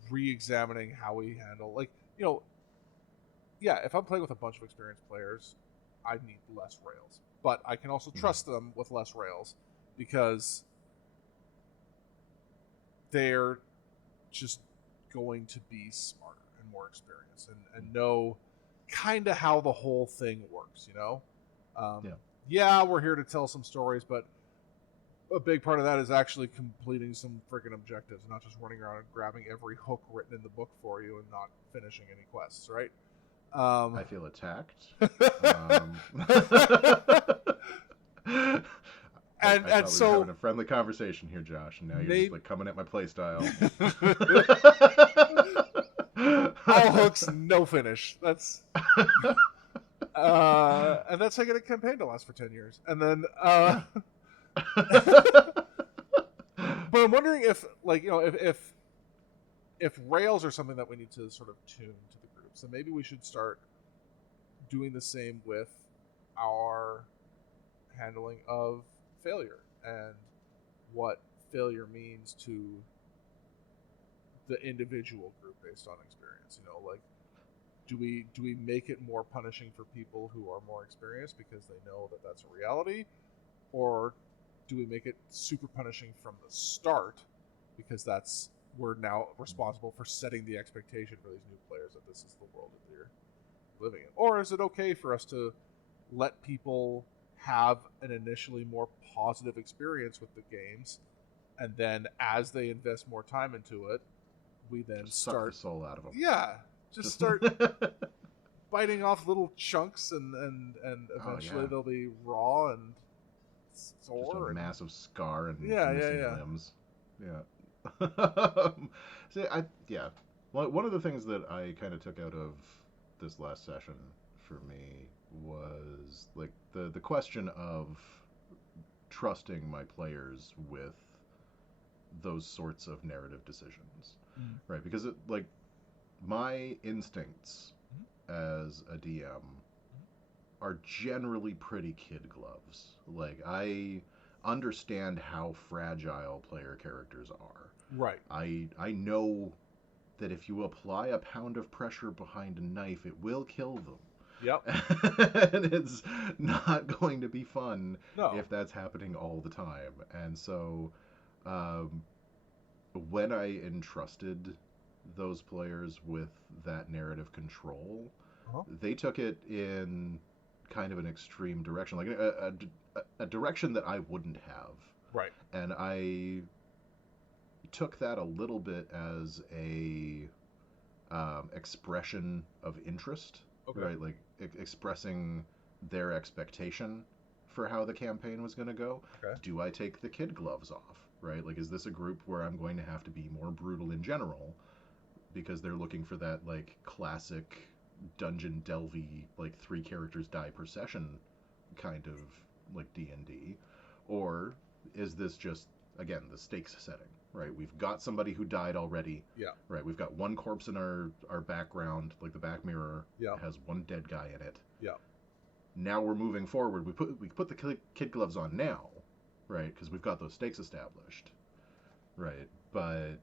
re-examining how we handle, like, if I'm playing with a bunch of experienced players, I need less rails. But I can also trust them with less rails, because they're just going to be smarter and more experienced and know kind of how the whole thing works, we're here to tell some stories, but a big part of that is actually completing some freaking objectives, not just running around and grabbing every hook written in the book for you and not finishing any quests, right? I feel attacked. I so we were having a friendly conversation here, Josh, and now you're just like coming at my play style. All hooks, no finish. That's and that's how I get a campaign to last for 10 years. And then but I'm wondering if, like, if rails are something that we need to sort of tune to the groups, then maybe we should start doing the same with our handling of failure and what failure means to the individual group based on experience. Like, do we make it more punishing for people who are more experienced because they know that that's a reality, or do we make it super punishing from the start because we're now responsible for setting the expectation for these new players that this is the world that they're living in? Or is it okay for us to let people have an initially more positive experience with the games, and then as they invest more time into it, we then Just suck start the soul out of them. yeah, just start biting off little chunks, and eventually they'll be raw and sore. Just a massive scar and Yeah, missing yeah. limbs. Yeah. See, one of the things that I kind of took out of this last session for me was like the question of trusting my players with those sorts of narrative decisions, right? Because it, like, my instincts as a DM are generally pretty kid gloves. Like, I understand how fragile player characters are. Right. I know that if you apply a pound of pressure behind a knife, it will kill them. Yep. And it's not going to be fun if that's happening all the time. And so, when I entrusted those players with that narrative control, they took it in kind of an extreme direction, like a direction that I wouldn't have. Right. And I took that a little bit as a expression of interest, right? Like expressing their expectation for how the campaign was going to go. Do I take the kid gloves off, right? Like, is this a group where I'm going to have to be more brutal in general because they're looking for that, like, classic dungeon delvey, like, 3 characters die per session kind of, like, D&D? Or is this just, again, the stakes setting, right? We've got somebody who died already. Yeah. Right. We've got one corpse in our background, like the back mirror has one dead guy in it. Yeah. Now we're moving forward. We put the kid gloves on now, right? Because we've got those stakes established, right? But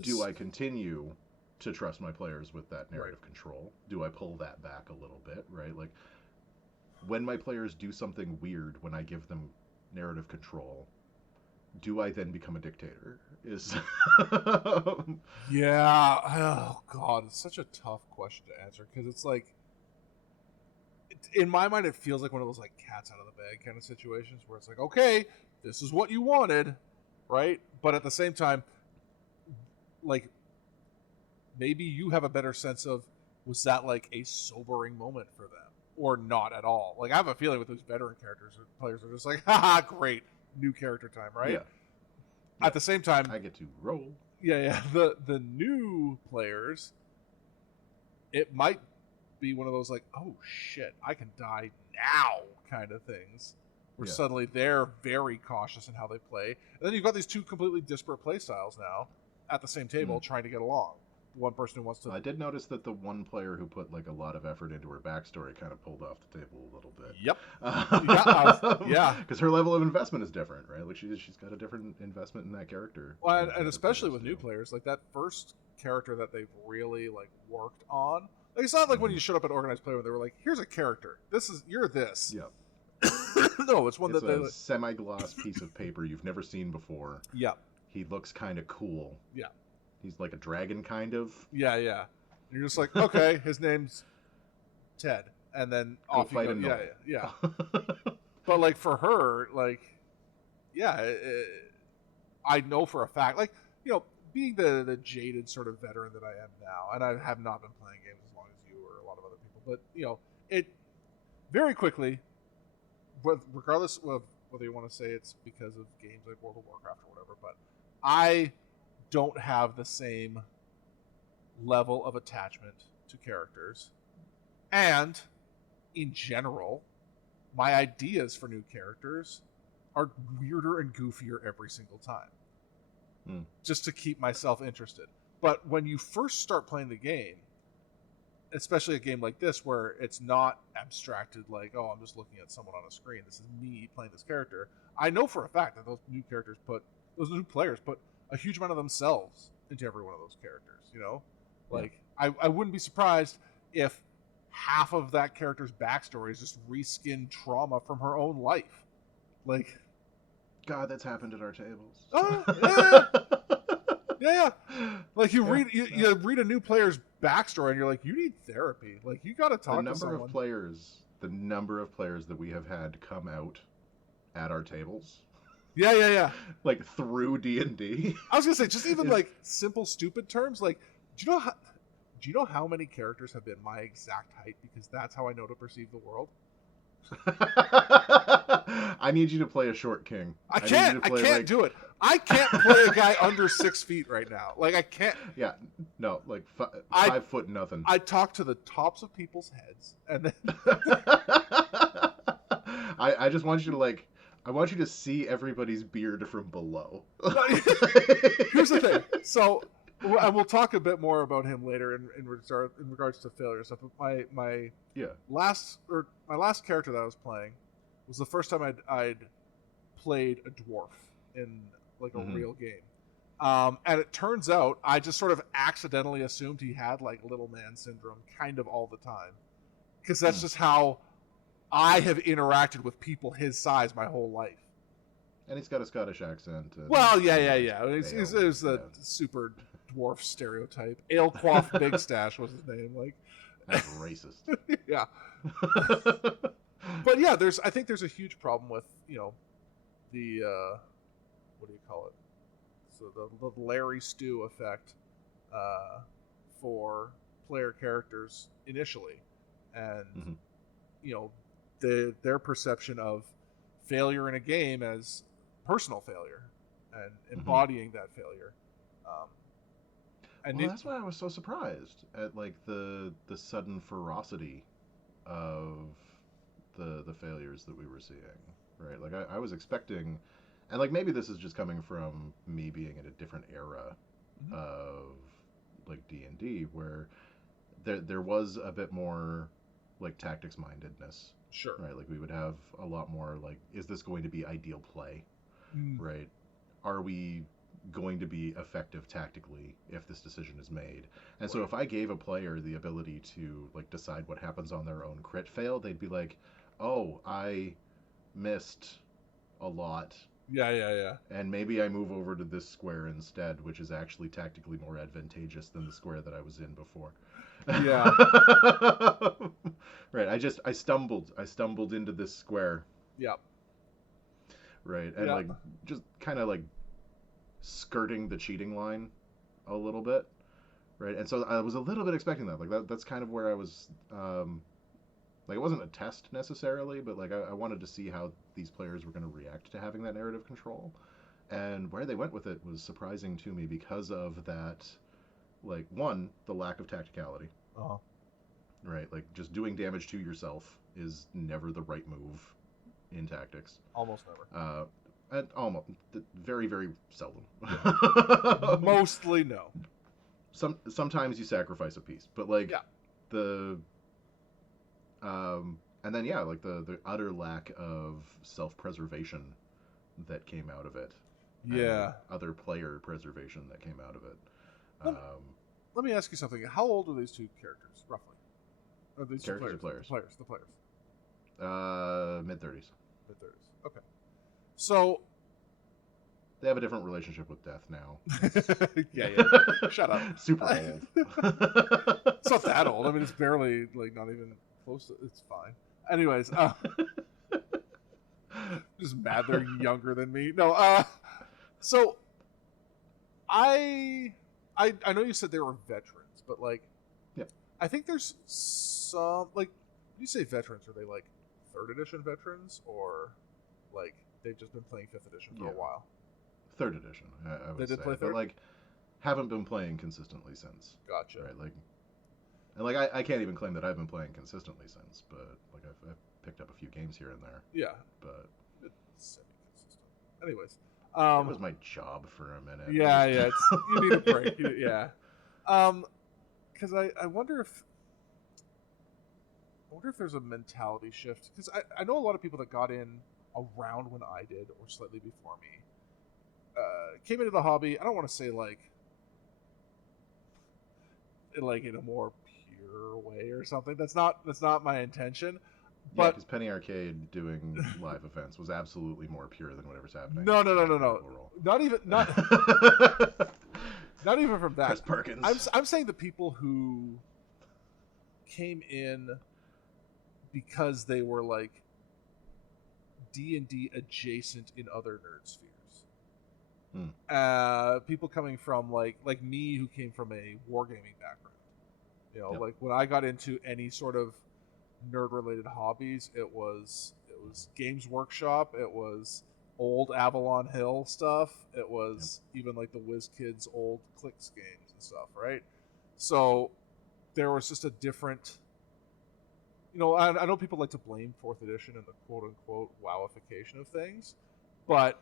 do I continue to trust my players with that narrative control? Do I pull that back a little bit, right? Like, when my players do something weird, when I give them narrative control, do I then become a dictator? Yeah. Oh God, it's such a tough question to answer, because it's like, in my mind, it feels like one of those, like, cats out of the bag kind of situations where it's like, okay, this is what you wanted, right? But at the same time, like, maybe you have a better sense of, was that like a sobering moment for them or not at all? Like, I have a feeling with those veteran characters, players are just like, haha, great, new character time, right? Yeah. At the same time, I get to roll. Yeah. The new players, it might be one of those, like, oh shit, I can die now kind of things, where suddenly they're very cautious in how they play. And then you've got these two completely disparate play styles now at the same table trying to get along. One person who wants to... I did notice that the one player who put, like, a lot of effort into her backstory kind of pulled off the table a little bit. Yep. Yeah. Because her level of investment is different, right? Like, she's got a different investment in that character. Well, and especially with new players, like, that first character that they've really, like, worked on. Like, it's not like when you showed up at Organized Play where they were like, here's a character. You're this. Yep. No, it's one it's that a semi-gloss piece of paper you've never seen before. Yep. He looks kind of cool. Yeah. He's like a dragon, kind of. Yeah. And you're just like, okay, his name's Ted, and then go off fight you go. him. Yeah. But, like, for her, like, I know for a fact, like, you know, being the jaded sort of veteran that I am now, and I have not been playing games as long as you or a lot of other people, but, you know, it very quickly, regardless of whether you want to say it's because of games like World of Warcraft or whatever, but I don't have the same level of attachment to characters. And in general, my ideas for new characters are weirder and goofier every single time. Just to keep myself interested. But when you first start playing the game, especially a game like this where it's not abstracted, like, oh, I'm just looking at someone on a screen, this is me playing this character, I know for a fact that those new players put a huge amount of themselves into every one of those characters, you know? Like, I wouldn't be surprised if half of that character's backstory is just reskinned trauma from her own life. Like, God, that's happened at our tables. Yeah. Like you read a new player's backstory and you're like, you need therapy. Like you got to talk to someone. The number of players that we have had come out at our tables. Yeah. Like through D&D. I was gonna say, just even like simple, stupid terms. Like, do you know how many characters have been my exact height? Because that's how I know to perceive the world. I need you to play a short king. I can't do it. I can't play a guy under 6 feet right now. Like I can't. Yeah, no, like 5 foot nothing. I talk to the tops of people's heads, and then I just want you to I want you to see everybody's beard from below. Here's the thing. So, and we'll talk a bit more about him later in regards to failure stuff. But my last character that I was playing was the first time I'd played a dwarf in like a real game. And it turns out I just sort of accidentally assumed he had like little man syndrome kind of all the time. Because that's just how I have interacted with people his size my whole life. And he's got a Scottish accent. Well, yeah. It was the super dwarf stereotype. Ale Quaff Big Stash was his name. Like, that's racist. Yeah. But yeah, I think there's a huge problem with, the what do you call it? So the Larry Stew effect for player characters initially, and their perception of failure in a game as personal failure and embodying that failure. That's why I was so surprised at like the sudden ferocity of the failures that we were seeing, right? Like I was expecting, and like maybe this is just coming from me being in a different era of like D&D where there was a bit more like tactics mindedness. Sure. Right, like we would have a lot more like, is this going to be ideal play? Right? Are we going to be effective tactically if this decision is made? And so if I gave a player the ability to like decide what happens on their own crit fail, they'd be like, oh, I missed a lot. Yeah. And maybe I move over to this square instead, which is actually tactically more advantageous than the square that I was in before. Yeah. Right. I stumbled into this square. Yep. Right. And like just kind of like skirting the cheating line a little bit. Right. And so I was a little bit expecting that. Like that's kind of where I was like it wasn't a test necessarily, but like I wanted to see how these players were going to react to having that narrative control. And where they went with it was surprising to me because of that, like, one, the lack of tacticality. Right? Like, just doing damage to yourself is never the right move in tactics. Almost never. And almost, very, very seldom. Mostly no. Sometimes you sacrifice a piece, but like and then like the utter lack of self-preservation that came out of it. Yeah. Other player preservation that came out of it. Let me ask you something. How old are these two characters, roughly? Are these characters two or players? The players. Mid-30s. Mid-30s. Okay. So they have a different relationship with death now. Yeah. Shut up. Super old. It's not that old. I mean, it's barely, like, not even close to... It's fine. Anyways, just mad they're younger than me. No, so I know you said they were veterans, but like, I think there's some, like, when you say veterans, are they like 3rd edition veterans, or like they've just been playing 5th edition for a while? 3rd edition, I would say. Play 3rd? But like, haven't been playing consistently since. Gotcha. Right, like, and like I can't even claim that I've been playing consistently since, but like I've picked up a few games here and there. Yeah, but it's semi-consistent. Anyways, it was my job for a minute. Yeah, you need a break. Because I wonder if there's a mentality shift, because I know a lot of people that got in around when I did or slightly before me came into the hobby. I don't want to say like like in a more pure way or something. That's not my intention. Yeah, But because Penny Arcade doing live events was absolutely more pure than whatever's happening. no, in Critical Role. not even not even from that. Chris Perkins. I'm saying the people who came in because they were like D&D adjacent in other nerd spheres. People coming from like me, who came from a wargaming background. You know, Yep. like when I got into any sort of nerd related hobbies, it was Games Workshop, it was old Avalon Hill stuff, it was even like the WizKids old Clicks games and stuff, right? So there was just a different, you know, I know people like to blame 4th edition and the quote unquote wowification of things, but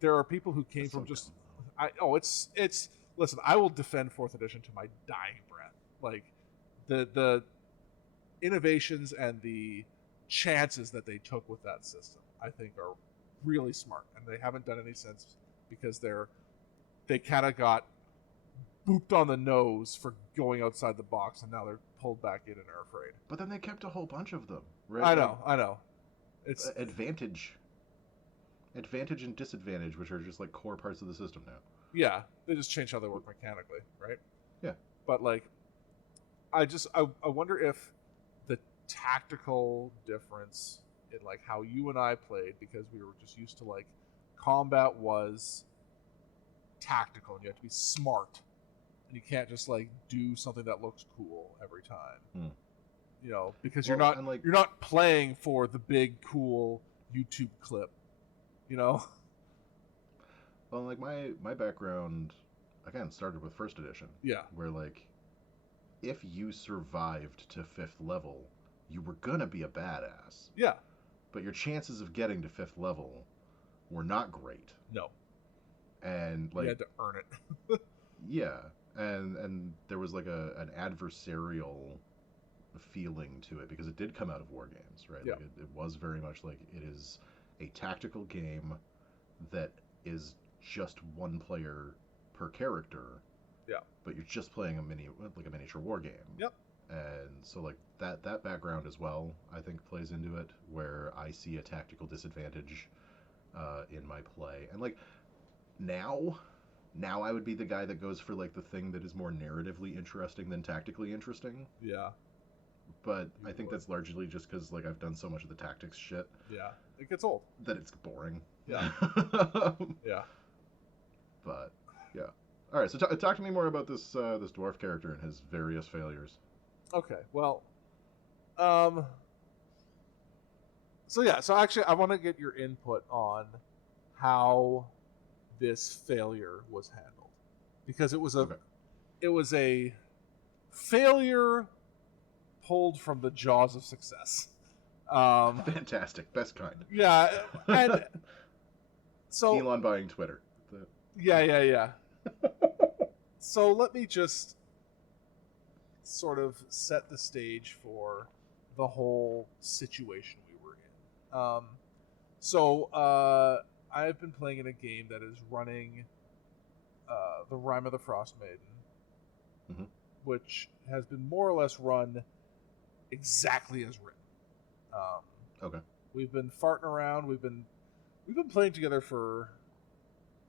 there are people who came from just it's listen, I will defend 4th edition to my dying breath. Like the innovations and the chances that they took with that system, I think, are really smart, and they haven't done any since because they kind of got booped on the nose for going outside the box, and now they're pulled back in and are afraid. But then they kept a whole bunch of them, right? I know. It's advantage and disadvantage, which are just like core parts of the system now. Yeah, they just change how they work mechanically, right? Yeah. But like, I wonder if the tactical difference in like how you and I played, because we were just used to like combat was tactical and you have to be smart, and you can't just like do something that looks cool every time. You know, because you're not playing for the big cool YouTube clip, you know. Well, like my background again started with 1st edition. Yeah. Where like if you survived to 5th level, you were gonna be a badass. Yeah. But your chances of getting to 5th level were not great. No. And like you had to earn it. Yeah. And there was like an adversarial feeling to it because it did come out of war games, right? Yeah. Like it was very much like it is a tactical game that is just one player per character. Yeah. But you're just playing a miniature war game. Yep. And so like that background as well, I think, plays into it, where I see a tactical disadvantage in my play. And like now I would be the guy that goes for like the thing that is more narratively interesting than tactically interesting. Yeah. But I think that's largely just because like I've done so much of the tactics shit. Yeah. It gets old. That it's boring. Yeah. Yeah. But yeah. All right. So talk to me more about this this dwarf character and his various failures. Okay. Well, so yeah. So actually, I want to get your input on how this failure was handled, because it was a failure pulled from the jaws of success. Fantastic, best kind. Yeah, and so Elon buying Twitter. Yeah. So let me just sort of set the stage for the whole situation we were in. I've been playing in a game that is running the Rime of the Frost Maiden, which has been more or less run exactly as written. Okay. We've been farting around. We've been playing together for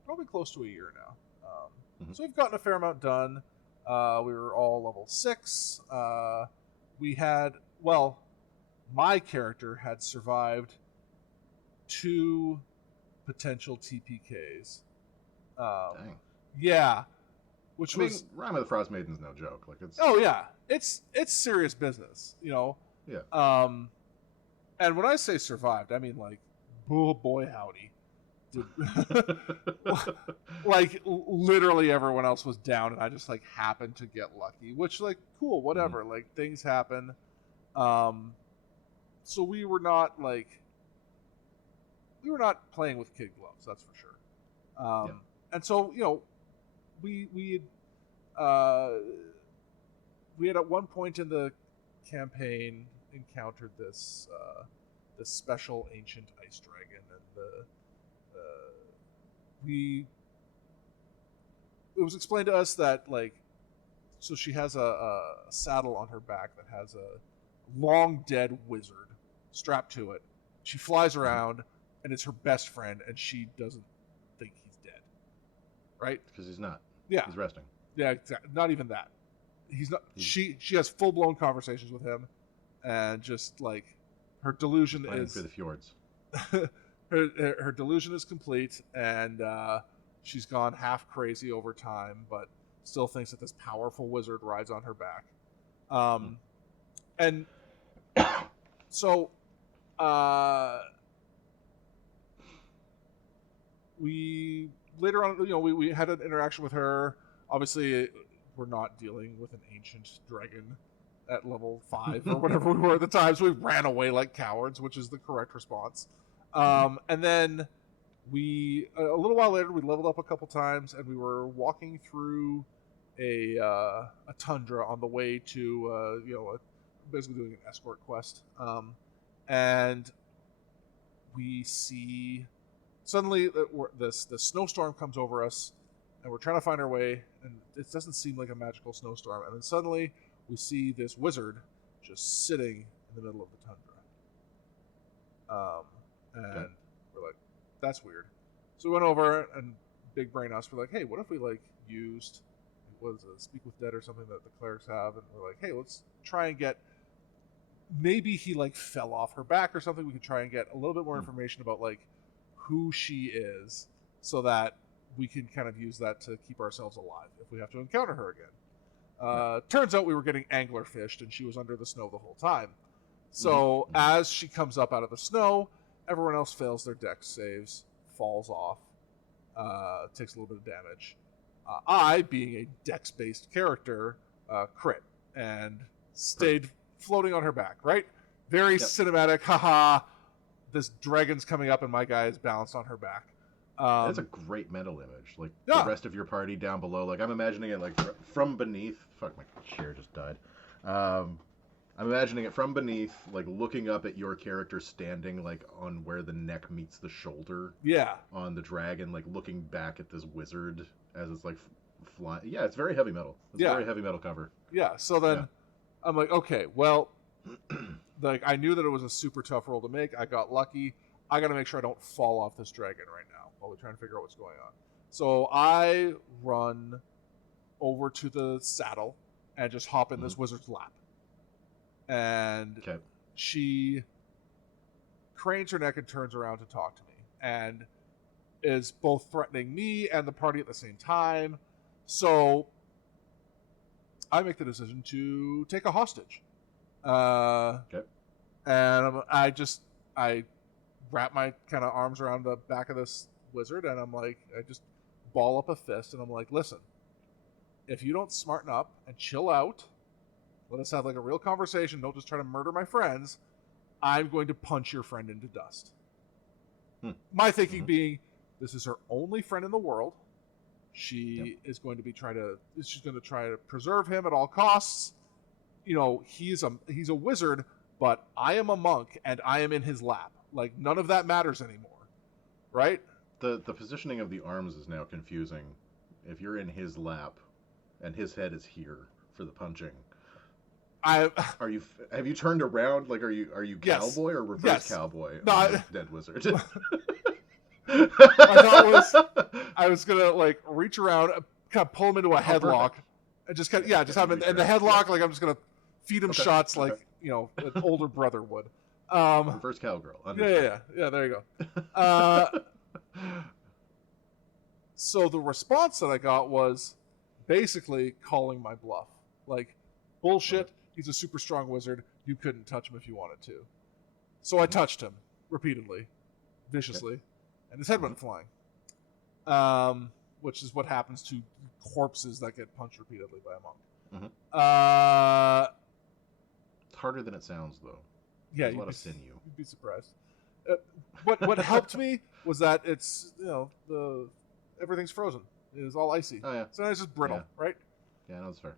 probably close to a year now. So we've gotten a fair amount done. We were all level 6. My character had survived 2 potential TPKs. Dang. Yeah, which was Rime of the Frost Maiden's no joke. Like it's. Oh yeah, it's serious business, you know. Yeah. And when I say survived, I mean like, oh boy, howdy. Like literally everyone else was down, and I just like happened to get lucky. Which like cool, whatever. Like things happen. So we were not playing with kid gloves, that's for sure. And so we had at one point in the campaign encountered this special ancient ice dragon, and it was explained to us that like So she has a saddle on her back that has a long dead wizard strapped to it. She flies around, and it's her best friend, and she doesn't think he's dead. Right? Because he's not. Yeah. He's resting. Yeah, exactly. Not even that. He's not. She has full blown conversations with him, and just like her delusion is through the fjords. her delusion is complete, and she's gone half crazy over time, but still thinks that this powerful wizard rides on her back. And so we later on, we had an interaction with her. Obviously, we're not dealing with an ancient dragon at level 5 or whatever we were at the time, so we ran away like cowards, which is the correct response. And then a little while later, we leveled up a couple times, and we were walking through a tundra on the way to basically doing an escort quest, and we see suddenly the snowstorm comes over us, and we're trying to find our way, and it doesn't seem like a magical snowstorm, and then suddenly we see this wizard just sitting in the middle of the tundra, and we're like, that's weird. So we went over, and big brain us, we're like, hey, what if we used Speak with Dead or something that the clerics have, and we're like, hey, let's try and get, maybe he fell off her back or something. We could try and get a little bit more information about who she is, so that we can kind of use that to keep ourselves alive if we have to encounter her again. Turns out we were getting angler fished, and she was under the snow the whole time. So as she comes up out of the snow, everyone else fails their dex saves, falls off, takes a little bit of damage. I, being a dex-based character, crit and stayed floating on her back, right? Very cinematic, haha, this dragon's coming up and my guy is balanced on her back. That's a great mental image. The rest of your party down below, I'm imagining it from beneath. Fuck, my chair just died. I'm imagining it from beneath, looking up at your character standing on where the neck meets the shoulder. Yeah. On the dragon, looking back at this wizard as it's flying. Yeah, it's very heavy metal. It's a very heavy metal cover. Yeah. So then I'm like, okay, well, I knew that it was a super tough roll to make. I got lucky. I got to make sure I don't fall off this dragon right now while we're trying to figure out what's going on. So I run over to the saddle and just hop in this wizard's lap. And she cranes her neck and turns around to talk to me, and is both threatening me and the party at the same time. So I make the decision to take a hostage. And I wrap my kind of arms around the back of this wizard, and I'm like, I just ball up a fist, and I'm like, listen, if you don't smarten up and chill out, let us have a real conversation, don't just try to murder my friends, I'm going to punch your friend into dust. My thinking being, this is her only friend in the world. She is going to she's going to try to preserve him at all costs. He's a wizard, but I am a monk and I am in his lap. None of that matters anymore. Right? The positioning of the arms is now confusing. If you're in his lap and his head is here for the punching, have you turned around? Are you cowboy or reverse cowboy? No, dead wizard. My thought was I was gonna reach around, kind of pull him into a headlock, and just have him in the headlock. I'm just gonna feed him shots an older brother would. Reverse cowgirl. Yeah. There you go. So the response that I got was basically calling my bluff. Bullshit. He's a super strong wizard. You couldn't touch him if you wanted to. So I touched him repeatedly, viciously, and his head went flying. Which is what happens to corpses that get punched repeatedly by a monk. It's harder than it sounds, though. Yeah, there's a lot of sinew. You'd be surprised. What helped me was that it's everything's frozen. It is all icy. Oh yeah. So now it's just brittle, right? Yeah, that's fair.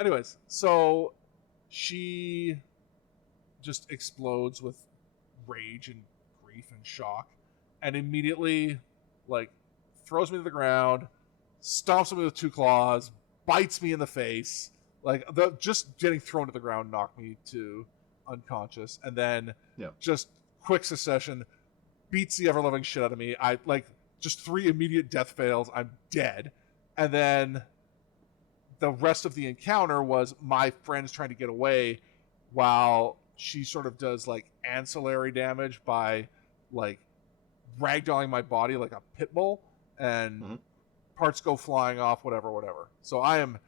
Anyways, so she just explodes with rage and grief and shock, and immediately throws me to the ground, stomps at me with two claws, bites me in the face. Like just getting thrown to the ground knocked me to unconscious, and then just quick succession beats the ever loving shit out of me. I like just 3 immediate death fails. I'm dead, and then the rest of the encounter was my friends trying to get away, while she sort of does like ancillary damage by like ragdolling my body like a pit bull, and parts go flying off, whatever. So I am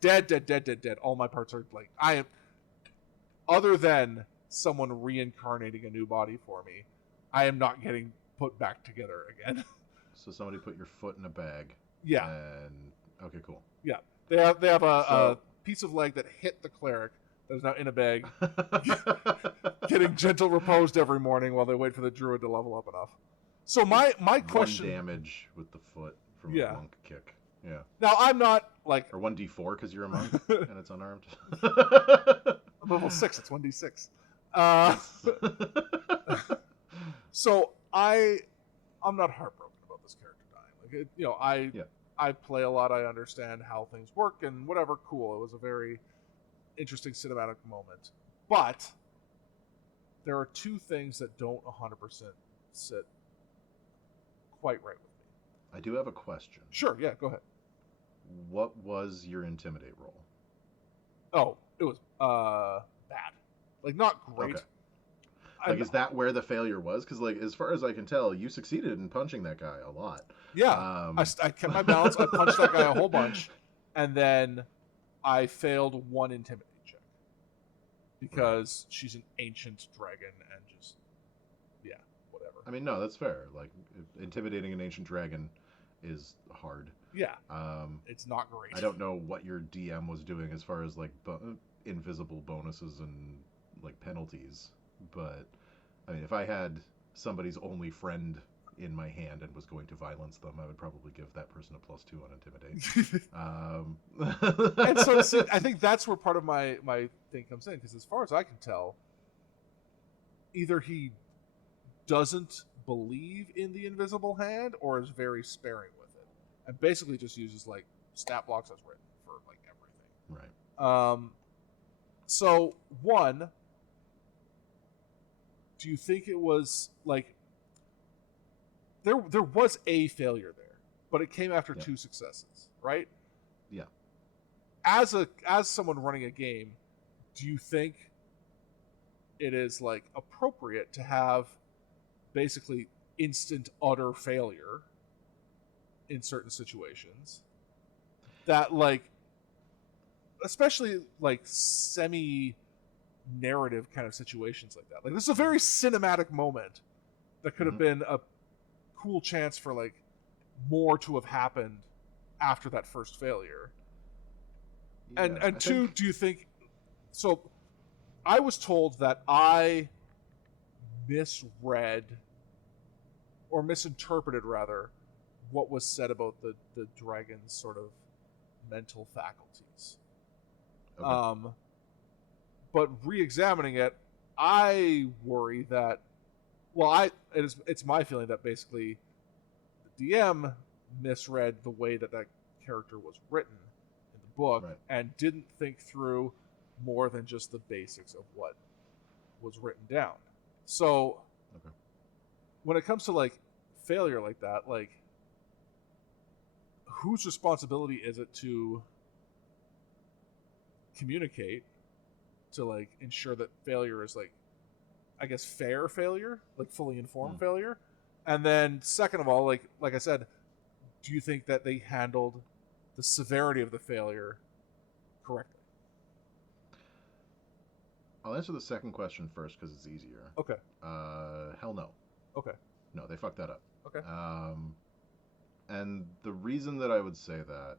dead. All my parts are like, I am, other than someone reincarnating a new body for me, I am not getting put back together again. So somebody put your foot in a bag. Yeah. And okay, cool. Yeah. They have a piece of leg that hit the cleric that is now in a bag, getting gentle reposed every morning while they wait for the druid to level up enough. So my question... 1 damage with the foot from a monk kick. Yeah. Now, I'm not, like... Or 1d4 because you're a monk and it's unarmed. I'm level 6, it's 1d6. So, I'm not heartbroken about this character dying. Like, I play a lot, I understand how things work, and whatever, cool. It was a very interesting cinematic moment. But there are 2 things that don't 100% sit quite right with me. I do have a question. Sure, yeah, go ahead. What was your intimidate roll? Oh, it was bad. Like, not great. Okay. Like, is that where the failure was? Because, like, as far as I can tell, you succeeded in punching that guy a lot. Yeah, I kept my balance. I punched that guy a whole bunch, and then I failed 1 intimidate check because she's an ancient dragon and just, whatever. I mean, no, that's fair. Like, intimidating an ancient dragon is hard. Yeah, it's not great. I don't know what your DM was doing as far as, like, invisible bonuses and, like, penalties. But, I mean, if I had somebody's only friend in my hand and was going to violence them, I would probably give that person a +2 on intimidate. And so, see, I think that's where part of my thing comes in, because as far as I can tell, either he doesn't believe in the invisible hand or is very sparing with it, and basically just uses like stat blocks as written for like everything. Right. So, 1, do you think it was like there was a failure there, but it came after 2 successes, right? Yeah. As someone running a game, do you think it is like appropriate to have basically instant utter failure in certain situations that, like, especially like semi narrative kind of situations like that? Like, this is a very cinematic moment that could have been a cool chance for like more to have happened after that first failure. Yeah, and 2, do you think so? I was told that I misread or misinterpreted rather what was said about the dragon's sort of mental faculties. Okay. But re-examining it, I worry that, it's my feeling that basically the DM misread the way that character was written in the book, right, and didn't think through more than just the basics of what was written down. So, when it comes to like failure like that, like, whose responsibility is it to communicate to like ensure that failure is like, I guess, fair failure, like fully informed failure? And then second of all, like I said, do you think that they handled the severity of the failure correctly? I'll answer the second question first because it's easier. Okay. Hell no. Okay. No, they fucked that up. Okay. And the reason that I would say that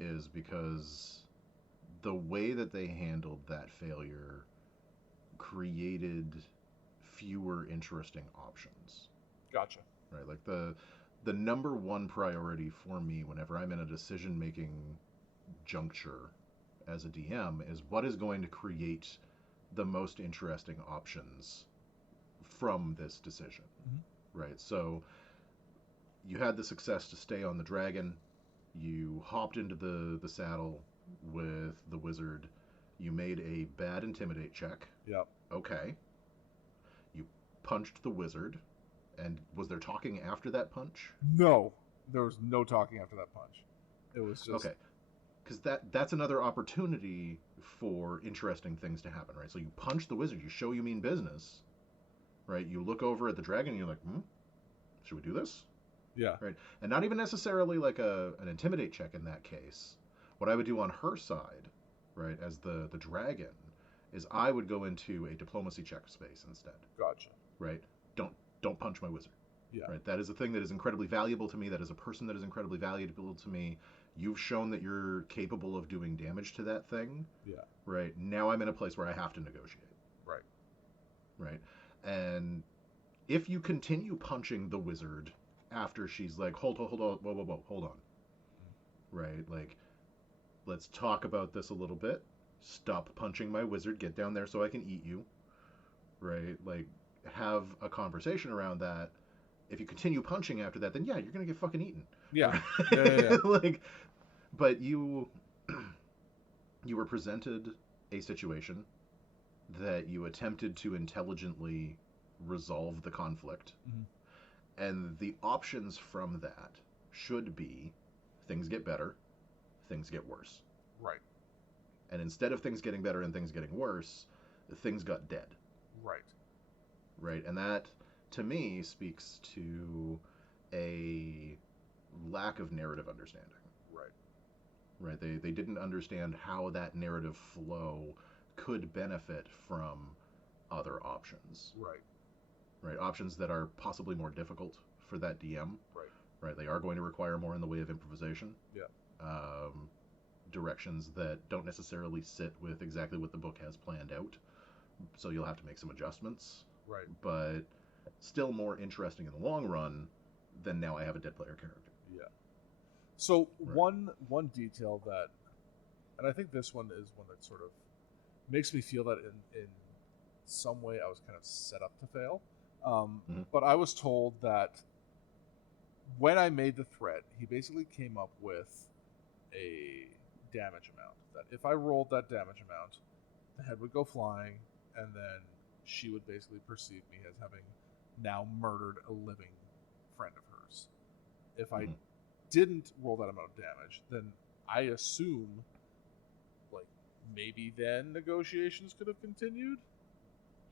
is because the way that they handled that failure created fewer interesting options. Gotcha. Right? Like the number one priority for me whenever I'm in a decision-making juncture as a DM is what is going to create the most interesting options from this decision. Right? So you had the success to stay on the dragon. You hopped into the saddle with the wizard. You made a bad intimidate check. Yep. Okay. You punched the wizard. And was there talking after that punch? No. There was no talking after that punch. It was just... Okay. Because that's another opportunity for interesting things to happen, right? So you punch the wizard. You show you mean business, right? You look over at the dragon and you're like, should we do this? Yeah. Right. And not even necessarily like an intimidate check in that case. What I would do on her side, right, as the dragon, is I would go into a diplomacy check space instead. Gotcha. Right? Don't punch my wizard. Yeah. Right? That is a thing that is incredibly valuable to me. That is a person that is incredibly valuable to me. You've shown that you're capable of doing damage to that thing. Yeah. Right? Now I'm in a place where I have to negotiate. Right. Right? And if you continue punching the wizard after she's like, hold on, whoa, hold on. Right? Like, let's talk about this a little bit. Stop punching my wizard. Get down there so I can eat you. Right? Like, have a conversation around that. If you continue punching after that, then yeah, you're gonna get fucking eaten. Yeah. Right? Yeah. Like, but you were presented a situation that you attempted to intelligently resolve the conflict, and the options from that should be things get better, things get worse. Right. And instead of things getting better and things getting worse, things got dead. Right. Right. And that, to me, speaks to a lack of narrative understanding. Right. Right. They didn't understand how that narrative flow could benefit from other options. Right. Right. Options that are possibly more difficult for that DM. Right. Right. They are going to require more in the way of improvisation. Yeah. Directions that don't necessarily sit with exactly what the book has planned out. So you'll have to make some adjustments. Right. But still more interesting in the long run than now I have a dead player character. Yeah. So Right. one detail that, and I think this one is one that sort of makes me feel that in some way I was kind of set up to fail. But I was told that when I made the threat, he basically came up with a damage amount. That if I rolled that damage amount, the head would go flying, and then she would basically perceive me as having now murdered a living friend of hers. If I didn't roll that amount of damage, then I assume, like, maybe then negotiations could have continued.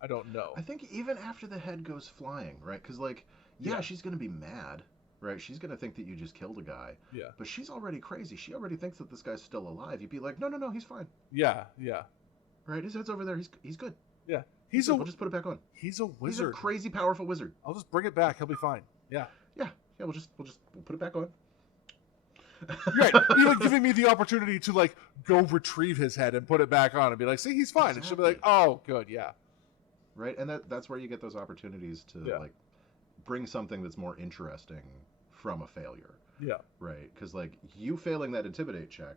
I don't know. I think even after the head goes flying, right? Because, like, yeah, she's going to be mad, right? She's going to think that you just killed a guy. Yeah. But she's already crazy. She already thinks that this guy's still alive. You'd be like, no, he's fine. Yeah. Right? His head's over there. He's good. Yeah. We'll just put it back on. He's a wizard. He's a crazy, powerful wizard. I'll just bring it back. He'll be fine. Yeah. Yeah. We'll put it back on. Right. Even giving me the opportunity to, like, go retrieve his head and put it back on and be like, see, he's fine. And she'll be like, oh, good, yeah. Right, and that's where you get those opportunities to like bring something that's more interesting from a failure. Yeah. Right, because like you failing that intimidate check,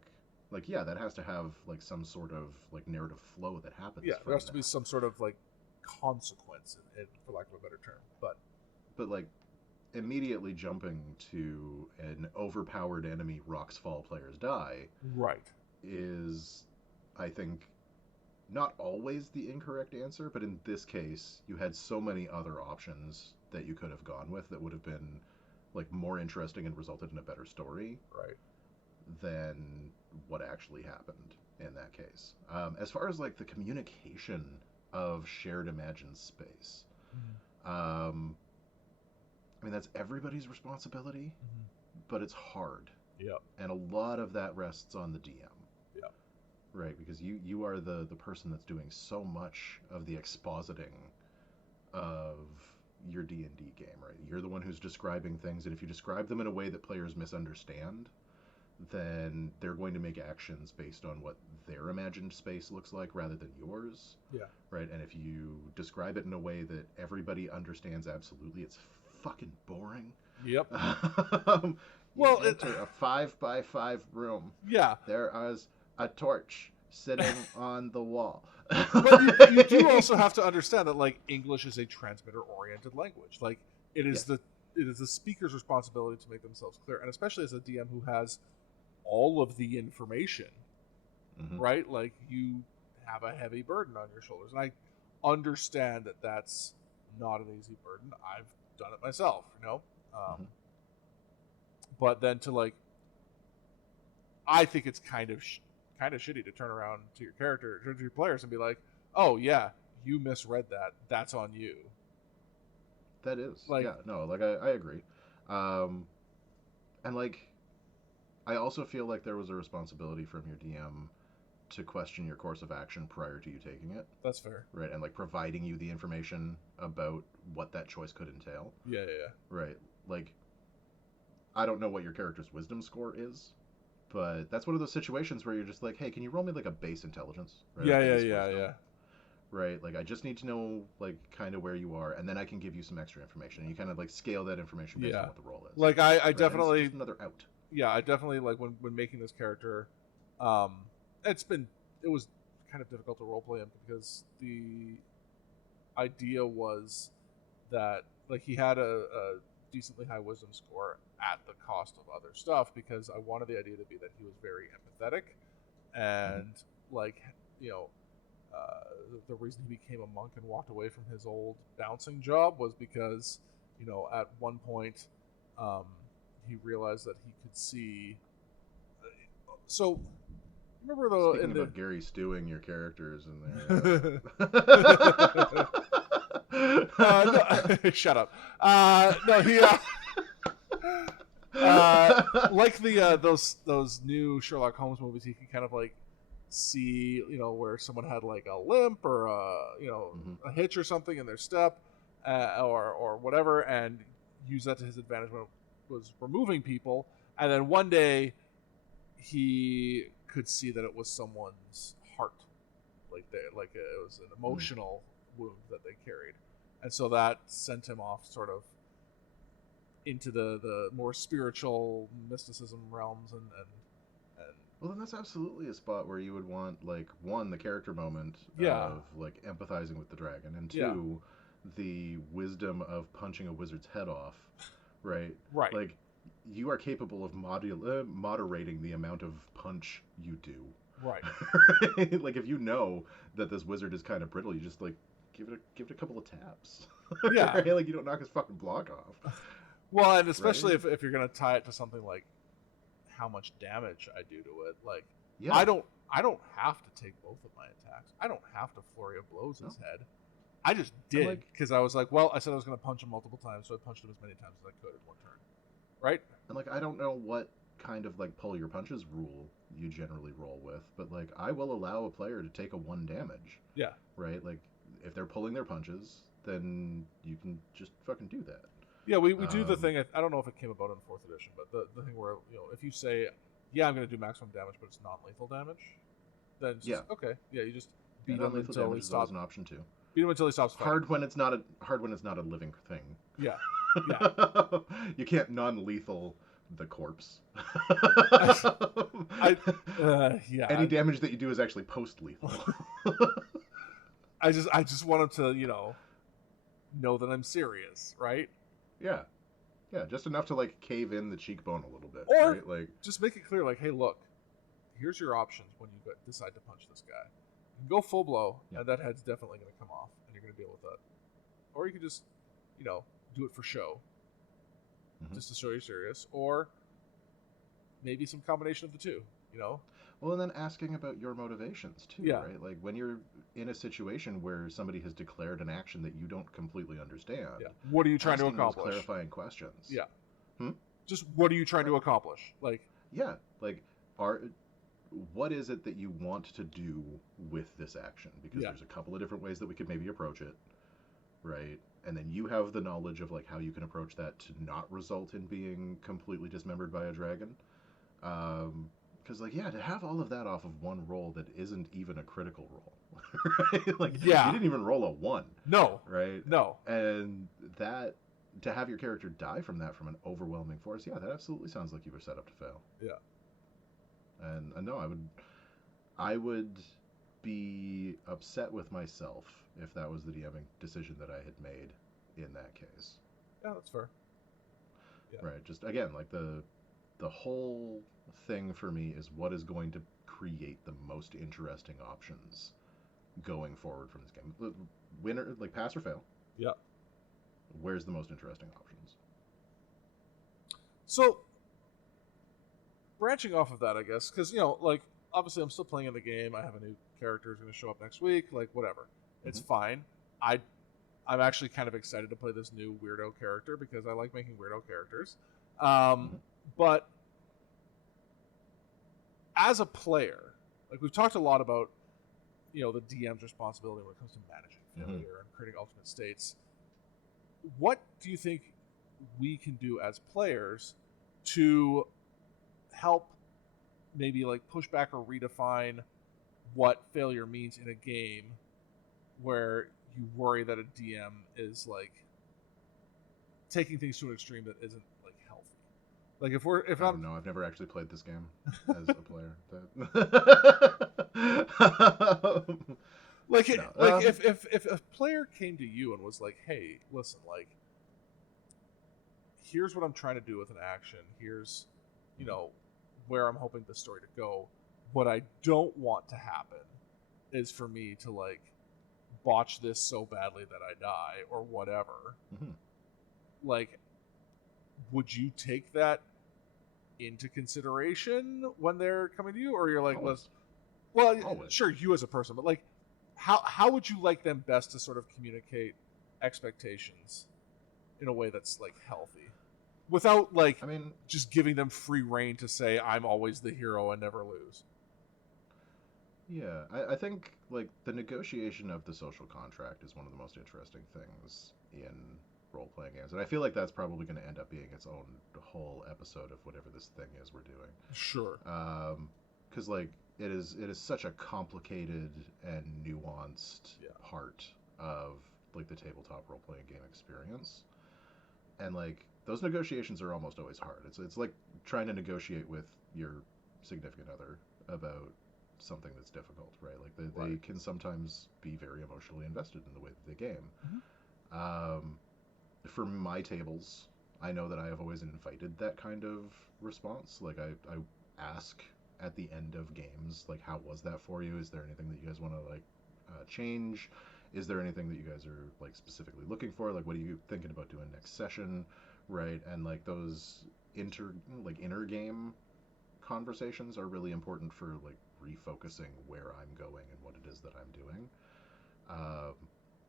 like that has to have like some sort of like narrative flow that happens. Yeah, there has to be some sort of like consequence, for lack of a better term. But like immediately jumping to an overpowered enemy rocks fall, players die. Right. Is, I think, not always the incorrect answer, but in this case, you had so many other options that you could have gone with that would have been like more interesting and resulted in a better story, right, than what actually happened in that case. As far as like the communication of shared imagined space, I mean that's everybody's responsibility, but it's hard. Yep. And a lot of that rests on the DM. Right, because you are the person that's doing so much of the expositing of your D&D game, right? You're the one who's describing things, and if you describe them in a way that players misunderstand, then they're going to make actions based on what their imagined space looks like rather than yours. Yeah. Right, and if you describe it in a way that everybody understands absolutely, it's fucking boring. Yep. Well, enter a 5x5 room. Yeah. There is a torch sitting on the wall. But you do also have to understand that like English is a transmitter-oriented language. Like it is the speaker's responsibility to make themselves clear, and especially as a DM who has all of the information, Mhm. right? Like you have a heavy burden on your shoulders, and I understand that that's not an easy burden. I've done it myself, Mhm. but then to like, I think it's kind of shitty to turn around to your character, to your players, and be like, "Oh yeah, you misread that. That's on you." That is, Like, yeah, no, like I agree, um, and like I also feel like there was a responsibility from your DM to question your course of action prior to you taking it, that's fair. right, and like providing you the information about what that choice could entail, Yeah, yeah, right? Like I don't know what your character's wisdom score is, but that's one of those situations where you're just like, hey, can you roll me like a base intelligence, right, a yeah, yeah, base yeah, wisdom, yeah. right? Like I just need to know like kind of where you are, and then I can give you some extra information, and you kind of like scale that information based on Yeah. what the role is, Like I right? And it's definitely, just another out. yeah, I definitely like when making this character. Um, it was kind of difficult to roleplay him because the idea was that like he had a decently high wisdom score at the cost of other stuff, because I wanted the idea to be that he was very empathetic, Mm-hmm. and like, you know the reason he became a monk and walked away from his old bouncing job was because, at one point, um, he realized that he could see. So remember the Speaking in the about Gary stewing your characters in no, shut up. No, he like the those new Sherlock Holmes movies, he can kind of like see, where someone had like a limp or Mhm. a hitch or something in their step, or whatever, and use that to his advantage when it was removing people. And then one day he could see that it was someone's heart, like it was an emotional wound that they carried, and so that sent him off sort of into the more spiritual mysticism realms, and Well, then that's absolutely a spot where you would want like one, the character moment yeah, of like empathizing with the dragon, and yeah, two, the wisdom of punching a wizard's head off, right? right, Like you are capable of moderating the amount of punch you do. right. Right? Like if you know that this wizard is kind of brittle, you just like give it a couple of taps. Yeah. Right? Like you don't knock his fucking block off. Well, and especially Right? if you're gonna tie it to something like how much damage I do to it, like Yeah. I don't have to take both of my attacks. I don't have to flurry of blows No. his head. I just And did like because I was like, well, I said I was going to punch him multiple times, so I punched him as many times as I could in one turn. Right? and like I don't know what kind of like pull your punches rule you generally roll with, but like I will allow a player to take a one damage, Yeah. right? Like if they're pulling their punches, then you can just fucking do that. Yeah, we do the Um, thing. I don't know if it came about in fourth edition, but the thing where, if you say, yeah, I'm going to do maximum damage, but it's non-lethal damage, then it's just yeah, okay. Yeah, you just yeah, beat him non-lethal until he damage is always stops. an option too. Beat him until he stops fighting. Hard when it's not a living thing. Yeah, yeah. You can't non-lethal the corpse. Yeah. Any damage that you do is actually post-lethal. I just want him to, know that I'm serious, right? Yeah, yeah, just enough to like cave in the cheekbone a little bit, Or right? Like, just make it clear, like, hey, look, here's your options when you decide to punch this guy. You can go full blow, yeah. and that head's definitely going to come off, and you're going to deal with that. Or you can just, do it for show, just to show you're serious. Or maybe some combination of the two, Well, and then asking about your motivations too, Yeah. right? Like when you're in a situation where somebody has declared an action that you don't completely understand. Yeah. What are you trying to asking those accomplish? clarifying questions. Yeah. Hmm? Just what are you trying to accomplish? Like, Yeah, like what is it that you want to do with this action? Because Yeah. there's a couple of different ways that we could maybe approach it, right? And then you have the knowledge of like how you can approach that to not result in being completely dismembered by a dragon. Because like yeah, to have all of that off of one roll that isn't even a critical roll, right? Like Yeah. you didn't even roll a 1, no, right? no. And that to have your character die from that from an overwhelming force, yeah, that absolutely sounds like you were set up to fail. Yeah. And no, I would be upset with myself if that was the DMing decision that I had made in that case. Yeah, that's fair. Yeah. Right. Just again, like the the whole thing for me is what is going to create the most interesting options going forward from this game. Winner, like pass or fail. Yeah. Where's the most interesting options? So, branching off of that, I guess, because, like, obviously I'm still playing in the game. I have a new character who's going to show up next week. Like, whatever. It's fine. I'm actually kind of excited to play this new weirdo character because I like making weirdo characters. But as a player, like, we've talked a lot about, the DM's responsibility when it comes to managing failure and creating alternate states. What do you think we can do as players to help maybe like push back or redefine what failure means in a game where you worry that a DM is like taking things to an extreme that isn't like healthy? Like if I I'm don't know, I've never actually played this game as a player. like No, if a player came to you and was like, "Hey, listen, like, here's what I'm trying to do with an action. Here's, where I'm hoping the story to go. What I don't want to happen is for me to like botch this so badly that I die or whatever." Like, would you take that into consideration when they're coming to you, or you're like, Always. well, sure, you as a person, but like, how would you like them best to sort of communicate expectations in a way that's like healthy, without like, I mean, just giving them free reign to say I'm always the hero and never lose? yeah, I think like the negotiation of the social contract is one of the most interesting things in role-playing games, and I feel like that's probably going to end up being its own whole episode of whatever this thing is we're doing. Sure. Because like it is such a complicated and nuanced part of like the tabletop role-playing game experience, and like those negotiations are almost always hard. It's like trying to negotiate with your significant other about something that's difficult, right? Like they can sometimes be very emotionally invested in the way that they game. For my tables, I know that I have always invited that kind of response. Like I ask at the end of games, like, how was that for you? Is there anything that you guys want to like change? Is there anything that you guys are like specifically looking for? Like, what are you thinking about doing next session, right? And like those inner game conversations are really important for like refocusing where I'm going and what it is that I'm doing.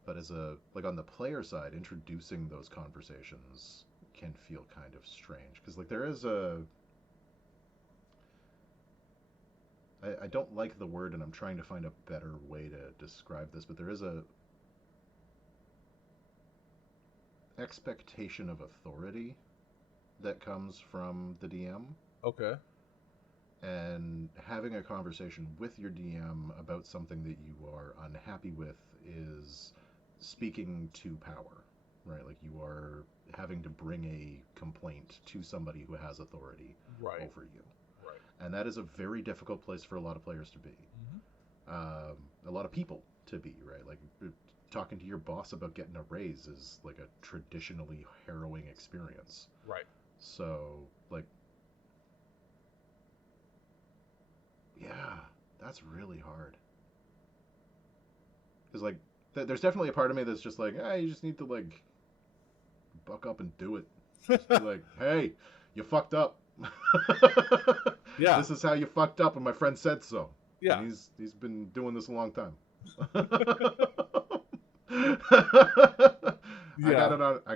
But as a like on the player side, introducing those conversations can feel kind of strange because like there is I don't like the word and I'm trying to find a better way to describe this, but there is a expectation of authority that comes from the DM. Okay. And having a conversation with your DM about something that you are unhappy with is speaking to power, right? Like you are having to bring a complaint to somebody who has authority over you. Right. And that is a very difficult place for a lot of players to be. A lot of people to be, right? Like talking to your boss about getting a raise is like a traditionally harrowing experience. Right. So, like, yeah, that's really hard. Because, like, there's definitely a part of me that's just like, you just need to, like, buck up and do it. Just be like, hey, you fucked up. Yeah. This is how you fucked up, and my friend said so. Yeah. And he's been doing this a long time. I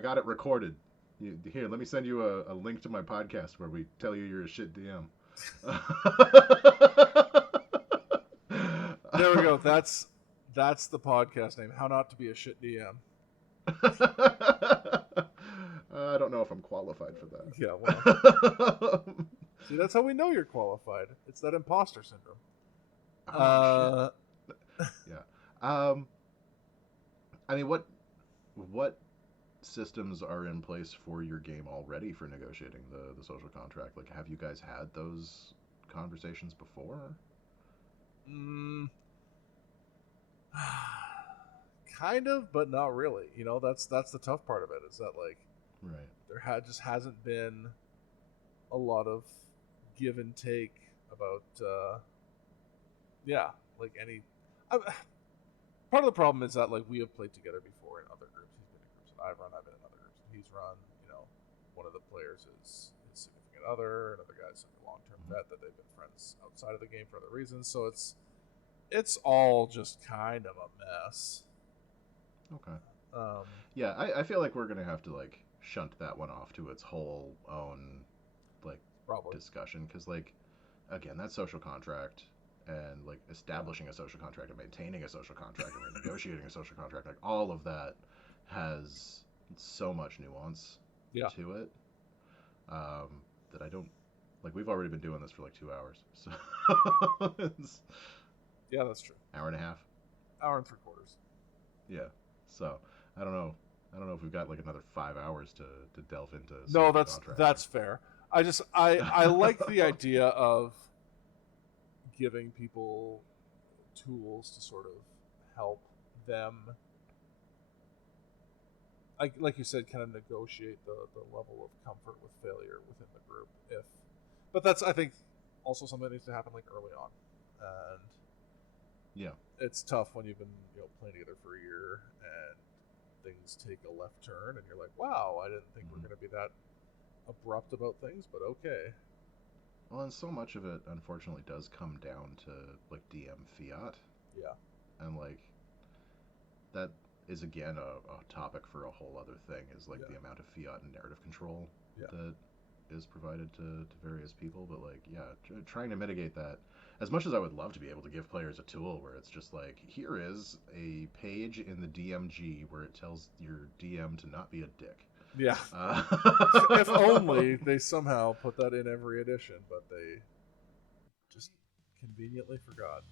got it recorded. Here, let me send you a link to my podcast where we tell you you're a shit DM. There we go. That's the podcast name. How Not to Be a Shit DM. I don't know if I'm qualified for that. Yeah, well. See, that's how we know you're qualified. It's that imposter syndrome. Oh, shit. Yeah. I mean, what systems are in place for your game already for negotiating the social contract? Like, have you guys had those conversations before? Kind of, but not really. You know, that's the tough part of it, is that like Right. there just hasn't been a lot of give and take about like any. Part of the problem is that like we have played together before in other groups. He's been in groups that I've run. I've been in other groups that he's run. One of the players is his significant other. Another guy's like a long-term vet that they've been friends outside of the game for other reasons. So it's all just kind of a mess. Okay. Yeah, I feel like we're gonna have to like shunt that one off to its whole own like discussion, because like again, that social contract and like establishing a social contract and maintaining a social contract and renegotiating a social contract, like all of that has so much nuance to it that I don't like. We've already been doing this for like 2 hours, so yeah, that's true. Hour and a half, hour and 3/4. Yeah, so I don't know if we've got like another 5 hours to delve into. No, that's fair. I like the idea of giving people tools to sort of help them, like you said, kind of negotiate the level of comfort with failure within the group. But that's, I think, also something that needs to happen like early on, and yeah, it's tough when you've been playing together for a year and things take a left turn and you're like, wow, I didn't think we're going to be that abrupt about things, but okay. Well, and so much of it, unfortunately, does come down to like DM fiat. Yeah. And like that is again a topic for a whole other thing. Is like the amount of fiat and narrative control that is provided to various people. But like, trying to mitigate that. As much as I would love to be able to give players a tool where it's just like, here is a page in the DMG where it tells your DM to not be a dick. Yeah. If only they somehow put that in every edition, but they just conveniently forgot.